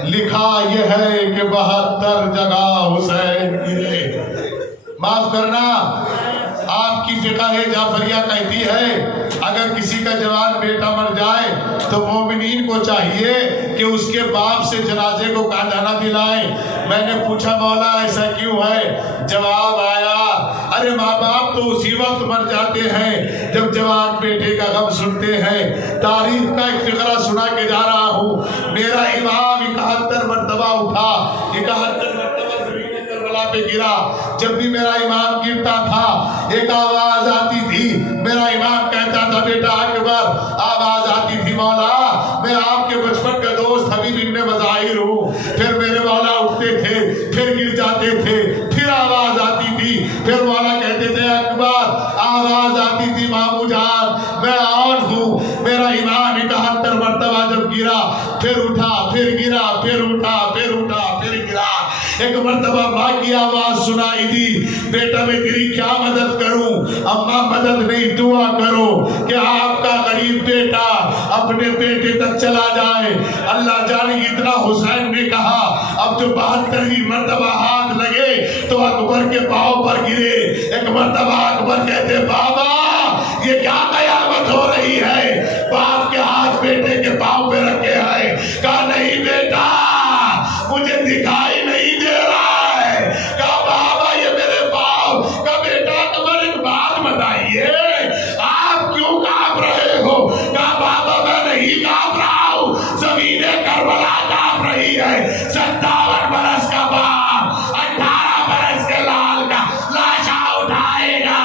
لکھا یہ ہے کہ 72 جگہ حسین گرے۔ معاف کرنا، آپ کی فقہ جعفریہ کہتی ہے اگر کسی کا جوان بیٹا مر جائے تو مومنین کو چاہیے کہ اس کے باپ سے جنازے کو کاندھانا دلائیں۔ میں نے پوچھا مولا ایسا کیوں ہے؟ جواب آیا ارے ماں باپ تو اسی وقت مر جاتے ہیں جب جوان بیٹے کا غم سنتے ہیں۔ تاریخ کا ایک فقرہ سنا کے جا رہا ہوں۔ میرا امام 71 مرتبہ اٹھا، 71 مرتبہ زمین کربلا پہ گرا۔ جب بھی میرا امام گرتا تھا ایک آواز آتی تھی، میرا امام کہتا تھا بیٹا اکبر، آواز آتی تھی مولا میں آپ کے بچپن کا دوست حبیب ابن مظاہر ہوں۔ پھر میرے مولا اٹھتے تھے پھر گر جاتے تھے، پھر آواز آتی تھی، پھر مولا کہتے تھے اکبر، آواز آتی تھی مامو جان میں آن ہوں۔ میرا امام 71 مرتبہ جب گرا پھر اٹھا پھر گرا پھر اٹھا پھر اٹھا پھر گرا۔ ایک مرتبہ ماں کی آواز سنائی دی، بیٹا میں تیری کیا مدد کروں؟ اماں مدد نہیں دعا کرو کہ آپ کا غریب بیٹا اپنے بیٹے تک چلا جائے۔ اللہ جانے اتنا حسین نے کہا اب جو 72ویں مرتبہ ہاتھ لگے تو اکبر کے پاؤں پر گرے۔ ایک مرتبہ اکبر کہتے بابا یہ کیا قیامت ہو رہی ہے؟ باپ کے ہاتھ بیٹے کے پاؤں پہ رکھے ہیں۔ کہا نہیں بیٹا مجھے دکھائی نہیں دے رہا ہے۔ کہا بابا یہ میرے پاؤں۔ کہا بیٹا اکبر ایک بات بتائیے آپ کیوں کانپ رہے ہو؟ کہا بابا میں نہیں کانپ رہا ہوں، زمین کربلا کانپ رہی ہے۔ 57 برس کا باپ 18 برس کے لال کا لاشا اٹھائے گا۔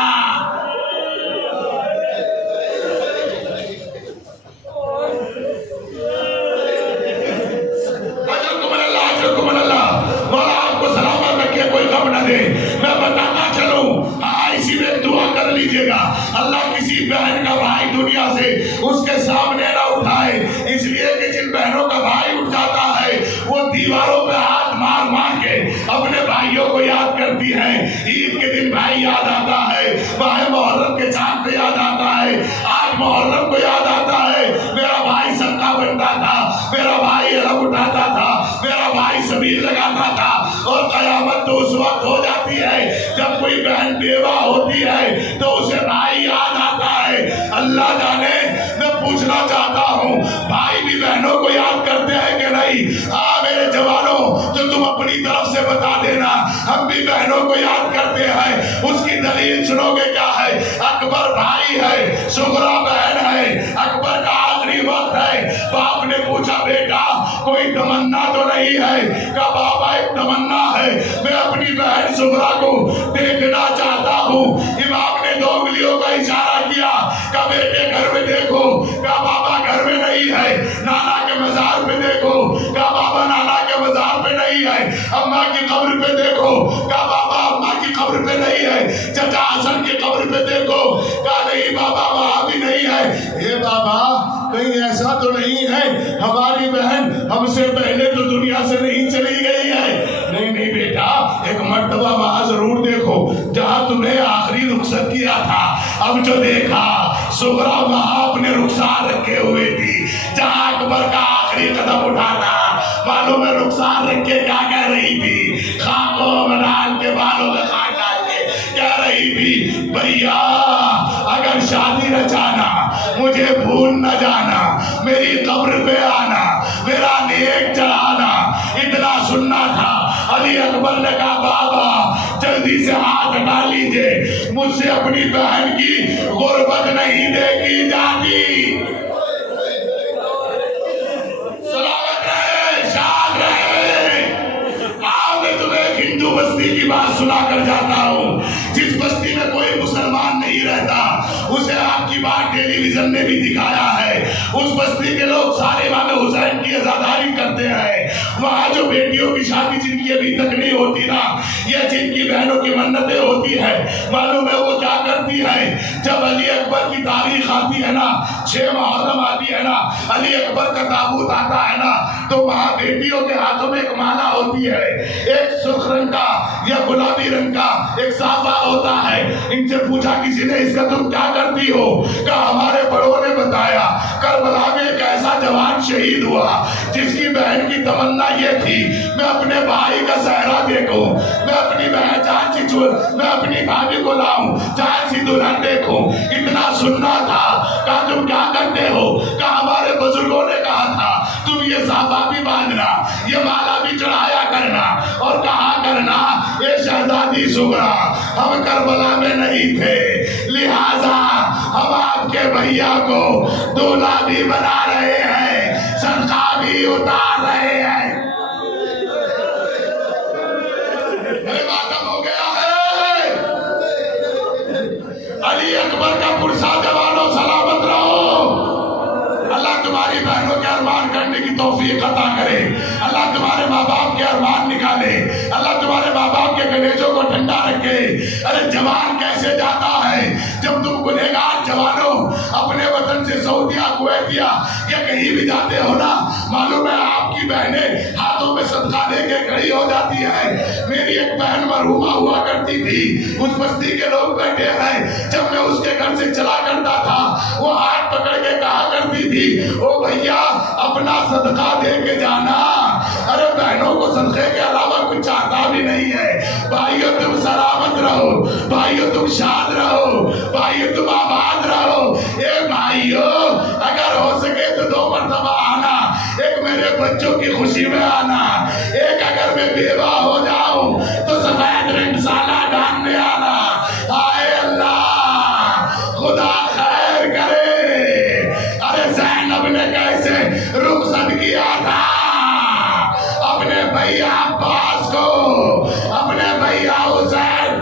آتی ہیں. عید کے دن بھائی یاد آتا ہے, ماہ محرم کے چاند پہ یاد آتا ہے, آج محرم کو یاد آتا ہے. میرا بھائی صدقہ بنتا تھا, میرا بھائی علم اٹھاتا تھا, میرا بھائی سبیل لگاتا تھا. اور قیامت تو اس وقت ہو جاتی ہے جب کوئی بہن بیوہ ہوتی ہے تو اسے بھائی یاد آتا ہے. اللہ جانے, میں پوچھنا چاہتا ہوں بھائی بھی بہنوں کو یاد کرتے ہیں کہ نہیں؟ ہاں میرے جوانوں, تو تم اپنی طرف سے بتا دینا, ہم بھی بہنوں کو یاد کرتے ہیں. اس کی دلیل سنو گے کیا ہے؟ اکبر بھائی ہے, صغرا بہن ہے, اکبر کا آخری وقت ہے. باپ نے پوچھا بیٹا کوئی تمنا تو نہیں ہے؟ کہا بابا ایک تمنا ہے, میں اپنی بہن صغرا کو دیکھنا چاہتا ہوں. امام نے 2 انگلیوں کا اشارہ کیا, کہا بیٹے گھر میں دیکھو. کہا بابا گھر میں نہیں ہے. نانا کے مزار پہ دیکھو. کہا بابا نانا کے مزار پہ نہیں ہے. اماں کی قبر پہ دیکھو. کہا بابا اماں کی قبر پہ نہیں ہے. چچا حسن کی قبر پہ دیکھو. کہا نہیں بابا وہاں بھی نہیں ہے. اے بابا کہیں ایسا تو نہیں ہے ہماری بہن ہم سے پہلے تو دنیا سے نہیں چلی گئی ہے؟ نہیں نہیں بیٹا, ایک مرتبہ وہاں ضرور دیکھو جہاں تمہیں آخری رخصت کیا تھا. اب جو دیکھا صغرا وہاں اپنے رخسار رکھے ہوئے تھی جہاں اکبر کا آخری قدم اٹھانا. بالوں میں رخسار رکھ کے کیا کہہ رہی تھی؟ خاک و منال کے بالوں میں خاک ڈال کے کہہ رہی تھی بھیا اگر شادی رچانا مجھے بھول نہ جانا, میری قبر پہ آنا, میرا نیک چڑھانا. اتنا سننا تھا. علی اکبر نے کہا بابا جلدی سے ہاتھ ہٹا لیجئے, مجھ سے اپنی بہن کی غربت نہیں دیکھی جاتی. سلامت رہے, شاد رہے. آؤ میں تمہیں ایک ہندو بستی کی بات سنا کر جاتا ہوں. جس بستی میں کوئی مسلمان نہیں رہتا, اسے آپ کی بات ٹیلی ویژن نے بھی دکھایا ہے. اس بستی کے لوگ سارے امام حسین کی عزاداری کرتے ہیں. وہاں جو بیٹیوں کی شادی جن کی ابھی تک نہیں ہوتی نا, یا جن کی بہنوں کی منتیں ہوتی ہیں, معلوم ہے وہ کیا کرتی ہے؟ جب علی اکبر کی تاریخ آتی ہے نا, 6 محرم آتی ہے نا, علی اکبر کا تابوت آتا ہے نا, تو وہاں بیٹیوں کے ہاتھوں میں ایک مالا ہوتی ہے, ایک سرخ رنگ کا یا گلابی رنگ کا ایک صافہ ہوتا ہے. ان سے پوچھا کسی نے اس کا تم کیا کرتی ہو؟ کہا ہمارے بڑوں نے بتایا کربلا میں ایک ایسا جوان شہید ہوا جس کی بہن کی تمنا یہ تھی میں اپنے بھائی کا صحرا دیکھوں, میں اپنی بہن میں اپنی بھابھی کو لاؤں, جان سی دلہن دیکھوں. اتنا سننا تھا. کہا تم کیا کرتے ہو؟ کہا ہمارے بزرگوں نے کہا تھا تم یہ صافہ بھی باندھنا, یہ مالا بھی چڑھایا کرنا, اور کہا کرنا اے شہزادی صغرا ہم کربلا میں نہیں تھے, لہذا ہم آپ کے بھیا کو دولہا بھی بنا رہے ہیں, صدقہ بھی اتار رہے ہیں. ہو گیا ہے. علی اکبر کا پرسا جوانوں سلامت رہو. اللہ تمہاری بہنوں کے ارمان کرنے کی توفیق عطا کرے. اللہ تمہارے ماں باپ کے ارمان نکالے. اللہ تمہارے ماں باپ کے کلیجوں کو ٹھنڈا رکھے. ارے جوان کیسے جاتا ہے جب تم گنہگار جوانوں اپنے وطن سے سعودیہ کویتیا یا کہیں بھی جاتے ہو نا, معلوم ہے آپ کی بہنیں ہاتھوں میں صدقہ لے کے کھڑی ہو جاتی ہے. میری ایک بہن مرحومہ ہوا کرتی تھی, اس بستی کے لوگ بیٹھے ہیں, جب میں اس کے گھر سے چلا کرتا تھا وہ ہاتھ پکڑ کے کہا کرتی تھی او بھیا اپنا صدقہ دے کے جانا. ارے بہنوں کو صدقے کے علاوہ کچھ چاہتا بھی نہیں ہے. بھائیو تم سلامت رہو, بھائیو تم شاد رہو, بھائیو تم آباد رہو. اے بھائیو اگر ہو سکے تو 2 مرتبہ آنا, ایک میرے بچوں کی خوشی میں آنا, ایک اگر میں بیوہ ہو جاؤں تو سفید رنگ سالہ ڈالنے آنا. آئے اللہ خدا خیر کرے. ارے زینب نے کیسے رخصت کیا تھا اپنے بھیا عباس کو, اپنے بھیا حسین.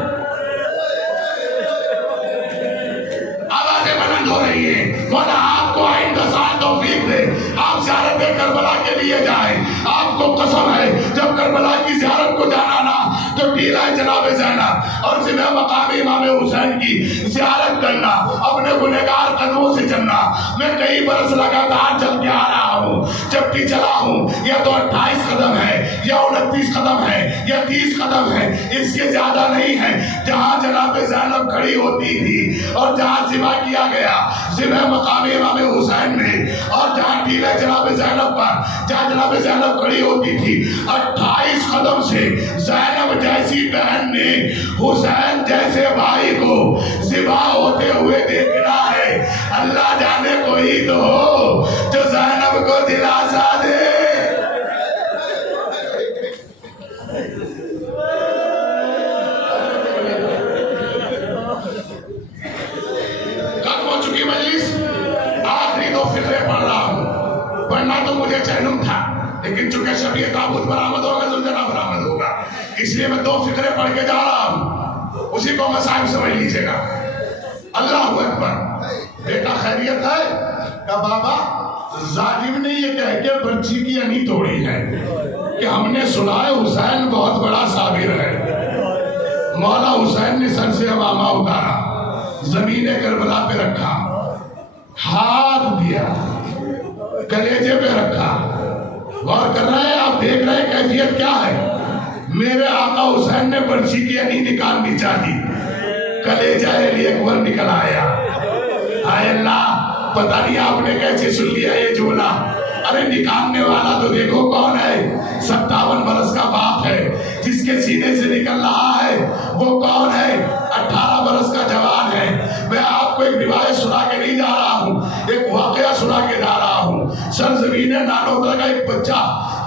آوازیں بلند ہو رہی ہیں. مولا آپ کو آئندہ سال توفیق دے, آپ زیارت کربلا کے لیے جائیں. آپ کو قسم ہے جب کربلا کی زیارت کو جانا نا تو ٹیلا جناب زینب اور ذمہ مقام امام حسین کی زیارت کرنا، اپنے گنہگار قدموں سے چلنا۔ میں کئی برس لگاتار چل کے آ رہا ہوں، جب بھی چلا ہوں یا تو 28 قدم ہے یا 29 قدم ہے یا 30 قدم ہے، اس کے زیادہ نہیں ہے۔ جہاں جناب زینب کھڑی ہوتی تھی اور جہاں ذبح کیا گیا ذبح مقام امام حسین میں، اور جہاں ٹیلے جناب زینب پر جہاں جناب زینب کھڑی ہوتی تھی، 28 قدم سے زینب جیسی بہن نے حسین جیسے بھائی کو ذبح ہوتے ہوئے دیکھنا ہے۔ اللہ جانے کوئی تو ہو جو زینب کو دلاسا دے۔ ختم ہو چکی مجلس، آخری 2 فقرے پڑھ رہا ہوں، پڑھنا تو مجھے چہلم تھا، لیکن چونکہ شب یہ تابوت برآمد ہوگا، زلجلہ برآمد ہوگا، اس لیے میں 2 فقرے پڑھ کے جا رہا ہوں، اسی کو مصائب سمجھ لیجیے گا۔ اللہ اکبر۔ بیٹا خیریت ہے؟ کہ بابا ظالم نے یہ کہہ کے برچی کی انی توڑی ہے کہ ہم نے سنا ہے حسین بہت بڑا صابر ہے۔ مولا حسین نے سر سے امامہ اتارا، زمین کربلا پہ رکھا، ہاتھ دیا، کلیجے پہ رکھا۔ غور کر رہے ہیں آپ، دیکھ رہے ہیں کیفیت کیا ہے۔ میرے آقا حسین نے برچی کی انی نکالنی چاہی، کلیجہ علی اکبر نکل آیا۔ آئے اللہ، پتہ نہیں آپ نے کیسے سن لیا یہ جملہ۔ ارے نکالنے والا تو دیکھو کون ہے، 57 برس کا باپ ہے جس کے سینے سے نکل رہا ہے، وہ کون ہے؟ 18 برس کا جوان ہے۔ میں آپ کو ایک روایت سنا کے نہیں جا رہا ہوں، ایک واقعہ سنا کے جا رہا ہوں۔ سرزمین نانوتر کا ایک بچہ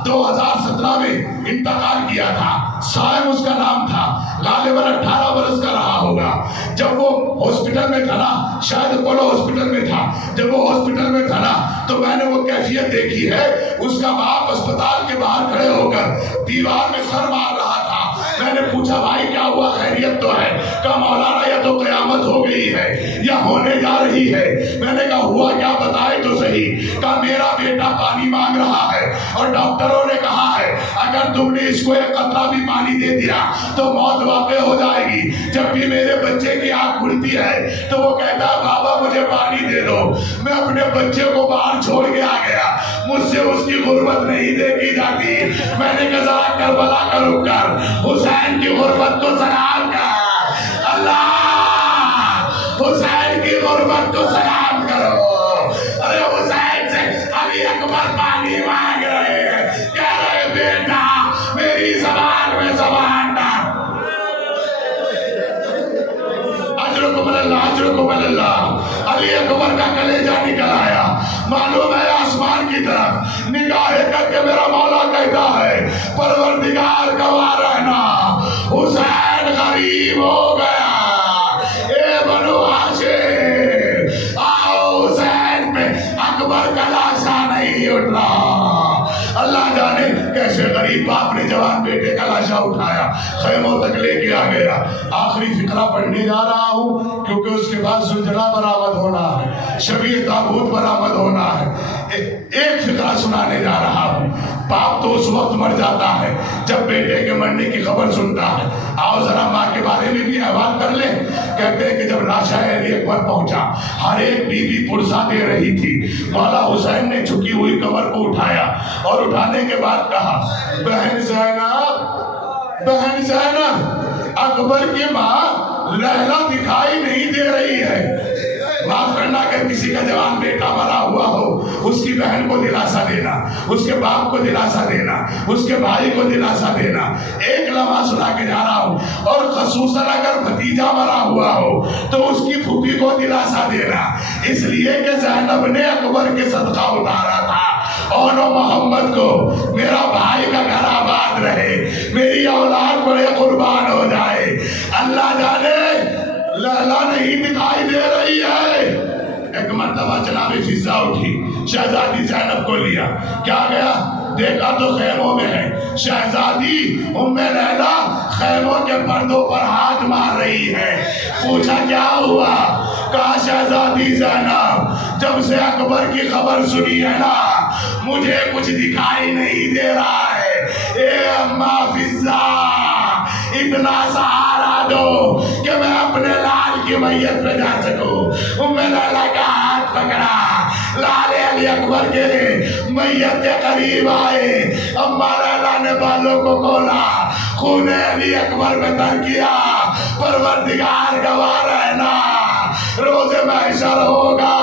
2017 میں انتقال کیا تھا، صائم اس کا نام تھا، غالباً 18 برس کا رہا ہوگا۔ جب وہ ہاسپٹل میں تھا نا، شاید اپولو ہاسپٹل میں تھا، جب وہ ہاسپٹل میں تھا نا تو میں نے وہ کیفیت دیکھی ہے۔ اس کا باپ اسپتال کے باہر کھڑے ہو کر دیوار میں سر مار رہا تھا۔ میں نے پوچھا بھائی کیا ہوا، خیریت تو ہے؟ کہا مولانا یا تو قیامت ہو گئی ہے یا ہونے جا رہی ہے۔ میں نے کہا ہوا کیا، بتائے تو صحیح۔ کہا میرا بیٹا پانی مانگ رہا ہے اور ڈاکٹروں نے کہا ہے اگر تم نے اس کو ایک قطرہ بھی پانی دے دیا تو موت واقع ہو جائے گی۔ جب بھی میرے بچے کی آنکھ کھلتی ہے تو وہ کہتا ہے بابا مجھے پانی دے دو۔ میں اپنے بچے کو باہر چھوڑ کے آ گیا، مجھ سے اس کی غربت نہیں دیکھی جاتی۔ میں نے کہا ذرا کربلا کا رک کر حسین کی غربت کو سلام کر، اللہ حسین کی غربت کو سلام کرو۔ ارے حسین سے علی اکبر پانی مانگ رہے ہیں، کہہ رہے بیٹا میری زبان میں زبان ڈال۔ اجرکم اللہ، اجرکم اللہ۔ علی اکبر کا کلیجہ نکل آیا، معلوم ہے آسمان کی طرف نگاہ کر کے میرا مولا کہتا ہے پروردگار گواہ رہنا حسین غریب ہو گیا۔ اے بنو ہاشم آؤ، حسین پہ اکبر کا لاشا نہیں اٹھ رہا۔ اللہ جانے کیسے غریب باپ نے جوان بیٹے کا لاشا اٹھایا، خیموں تک لے کے آ گیا۔ آخری فقرہ پڑھنے جا رہا ہوں کیونکہ اس کے بعد زلجلہ برآمد ہونا ہے، شبیہ تابوت برآمد ہونا ہے۔ ایک فقرہ سنانے جا رہا ہوں۔ باپ تو اس وقت مر جاتا ہے جب بیٹے کے مرنے کی خبر سنتا ہے۔ آؤ ذرا ماں کے بارے میں بھی احوال کر لیں۔ کہتے ہیں کہ جب لاشا علی اکبر پہنچا، ہر ایک بیوی پرسا دے رہی تھی۔ مولا حسین نے جھکی ہوئی کمر کو اٹھایا اور اٹھانے کے بعد کہا بہن زینب، بہن زینب، اکبر کی ماں لیلا دکھائی نہیں دے رہی ہے۔ معاف کرنا اگر کسی کا جوان بیٹا مرا ہوا ہو، اس کی بہن کو دلاسا دینا، اس کے باپ کو دلاسا دینا، اس کے بھائی کو دلاسا دینا۔ ایک لمحہ سنا کے جا رہا ہوں، اور خصوصاً اگر بھتیجا مرا ہوا ہو تو اس کی پھوپھی کو دلاسا دینا، اس لیے کہ زینب نے اکبر کے صدقہ اتارا تھا۔ اور محمد کو میرا بھائی کا گھر آباد رہے، میری اولاد بڑے قربان ہو جائے۔ اللہ جانے لیلا نہیں دکھائی دے رہی ہے۔ ایک مرتبہ جناب فضا اٹھی، شہزادی زینب کو لیا، کیا گیا دیکھا تو خیموں میں ہے شہزادی ام لیلا خیموں کے پردوں پر ہاتھ مار رہی ہے۔ پوچھا کیا ہوا؟ کہا شہزادی زینب جب سے اکبر کی خبر سنی ہے نا مجھے کچھ دکھائی نہیں دے رہا ہے۔ اے اماں فضا، اتنا سہارا دو کہ میں اپنے لال کی میت پہ جا سکوں۔ ام لیلا کا ہاتھ پکڑا، لال علی اکبر کے میت کے قریب آئے، اما لیلا نے بالوں کو کھولا، خون علی اکبر میں تر کیا۔ پروردگار گواہ رہنا، روز محشر ہوگا،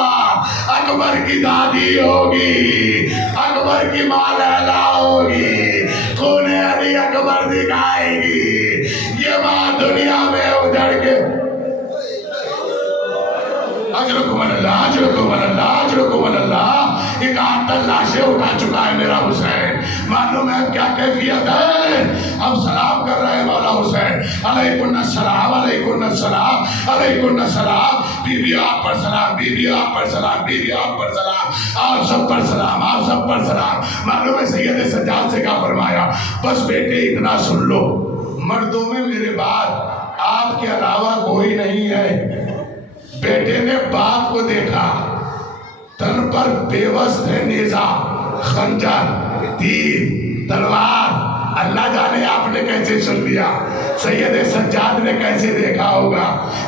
اکبر کی دادی ہوگی، اکبر کی ماں لیلا ہوگی، خون علی اکبر دکھائے گی۔ یہ ماں دنیا میں اجڑ کے اجرکم اللہ، اجرکم اللہ، اجرکم اللہ، 71 لاشیں اٹھا چکا ہے میرا حسین۔ معلوم ہے کیا کیفیت ہے؟ ہم سلام کر رہے ہیں مولا حسین، علیکم السلام، علیکم السلام، علیکم السلام، بی بی آپ پر سلام، بی بی آپ پر سلام، بی بی آپ پر سلام، آپ سب پر سلام، آپ سب پر سلام۔ معلوم ہے سید سجاد سے کیا فرمایا؟ بس بیٹے اتنا سن لو، مردوں میں میرے بعد آپ کے علاوہ کوئی نہیں ہے۔ بیٹے نے باپ کو دیکھا، تن پر پیوست ہے نیزہ، خنجر، تیر، تلوار۔ اللہ جانے آپ نے کیسے سن لیا، سید سجاد نے کیسے دیکھا ہوگا۔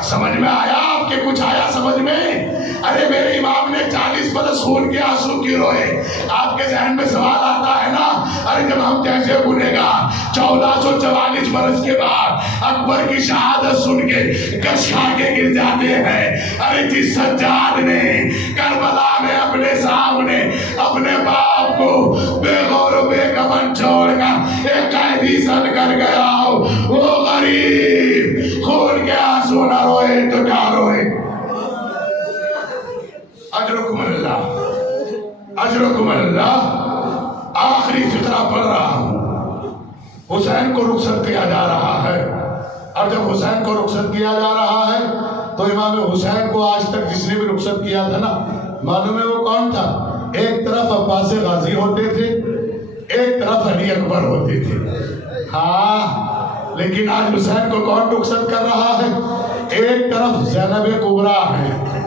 سمجھ میں آیا آپ کے؟ کچھ آیا سمجھ میں؟ ارے میرے امام نے 40 برس خون کے آنسو کیوں روئے؟ آپ کے ذہن میں سوال آتا ہے نا، ارے جب ہم جیسے گنہگار 1444 برس کے بعد اکبر کی شہادت سن کے گش کھا کے گر جاتے ہیں، ارے جس سجاد نے کربلا میں اپنے سامنے اپنے باپ کو بے غور و بے کفن چھوڑ کر ایک قیدی سن کر گیا ہو، وہ غریب خون کے آنسو نہ روئے تو کیا روئے؟ اجرکم اللہ، اجرکم اللہ۔ آخری فقرہ پڑھ رہا ہوں۔ حسین کو رخصت کیا جا رہا ہے، اور جب حسین کو رخصت کیا جا رہا ہے تو امام حسین کو آج تک جس نے بھی رخصت کیا تھا نا، معلوم ہے وہ کون تھا؟ ایک طرف عباس غازی ہوتے تھے، ایک طرف علی اکبر ہوتے تھے۔ ہاں، لیکن آج حسین کو کون رخصت کر رہا ہے؟ ایک طرف زینب کبریٰ ہے،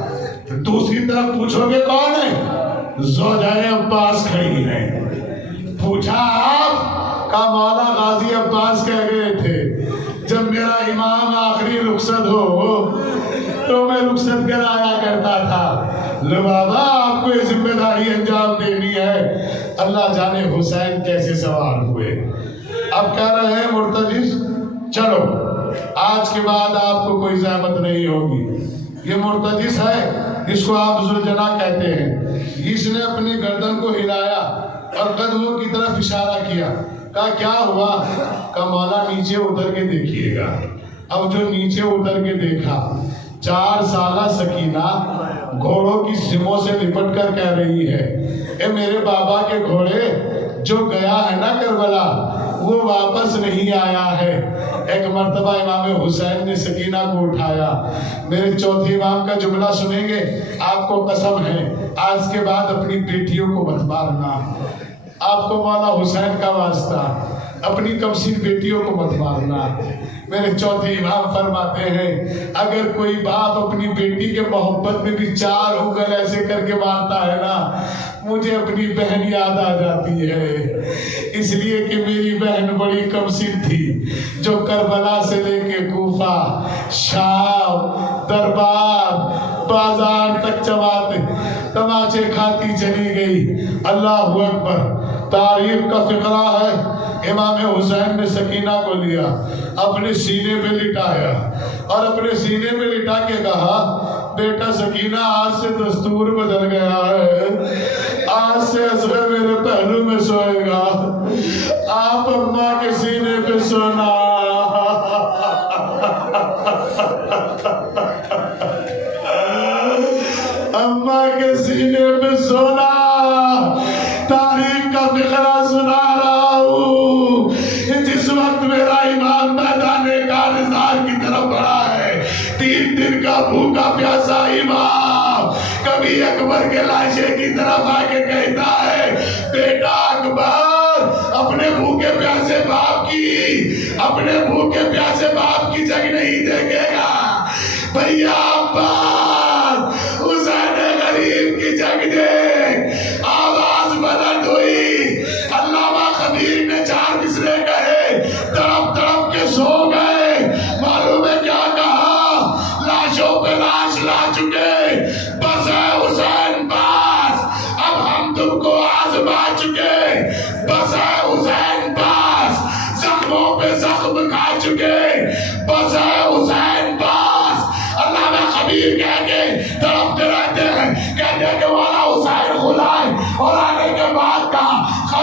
دوسری طرف پوچھو گے کون ہے؟ زوجہ عباس کھڑی ہے۔ پوچھا آپ کا مولا غازی عباس کہہ گئے تھے جب میرا امام آخری رخصت ہو تو میں رخصت کرایا کرتا تھا۔ لو بابا آپ کو یہ ذمہ داری انجام دینی ہے۔ اللہ جانے حسین کیسے سوار ہوئے۔ اب کہہ رہے ہیں مرتجز چلو آج کے بعد آپ کو کوئی زحمت نہیں ہوگی۔ یہ مرتجز ہے، اس کو آپ ذوالجنا کہتے ہیں۔ اس نے اپنی گردن کو ہلایا اور قدموں کی طرف اشارہ کیا، کہا کیا ہوا؟ کہا مولا نیچے اتر کے دیکھیے گا۔ اب جو نیچے اتر کے دیکھا، 4 سالہ سکینہ گھوڑوں کی سموں سے لپٹ کر کہہ رہی ہے، اے میرے بابا کے گھوڑے، جو گیا ہے نا کربلا وہ واپس نہیں آیا ہے۔ ایک مرتبہ امام حسین نے سکینہ کو اٹھایا۔ میرے چوتھے امام کا جملہ سنیں گے، آپ کو قسم ہے آج کے بعد اپنی بیٹیوں کو مت مارنا۔ آپ کو مولا حسین کا واسطہ، اپنی کمسین بیٹیوں کو مت مارنا۔ میرے چوتھے امام فرماتے ہیں اگر کوئی باپ اپنی بیٹی کے محبت میں بھی 4 انگل ایسے کر کے مارتا ہے نا، مجھے اپنی بہن یاد آ جاتی ہے، اس لیے کہ میری بہن بڑی کمسین تھی جو کربلا سے لے کے کوفہ، شام، دربار، بازار تک تماچے کھاتی چلی گئی۔ اللہ اکبر۔ تاریخ کا فقرہ ہے، امام حسین نے سکینہ کو لیا، اپنے سینے پہ لٹایا اور اپنے سینے پہ لٹا کے کہا بیٹا سکینہ آج سے دستور بدل گیا ہے، آج سے اصغر میرے پہلو میں سوئے گا، آپ اماں کے سینے پہ سونا۔ اماں کے سینے پہ سونا۔ تاریخ کا فقرہ سنا رہا ہوں، جس وقت میرا امام میدان کارزار کی طرف بڑھا ہے، 3 دن کا بھوکا پیاسا امام کبھی اکبر کے لاشے کی طرف آ کے کہتا ہے بیٹا اکبر اپنے بھوکے پیاسے باپ کی جگ نہیں دیکھے گا، بھیا عباس حسین غریب کی جگ دیکھ۔ آواز بلند ہوئی، علامہ خبیر نے 4 مصرے کہے، تڑپ تڑپ کے سو گئے۔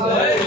Hey!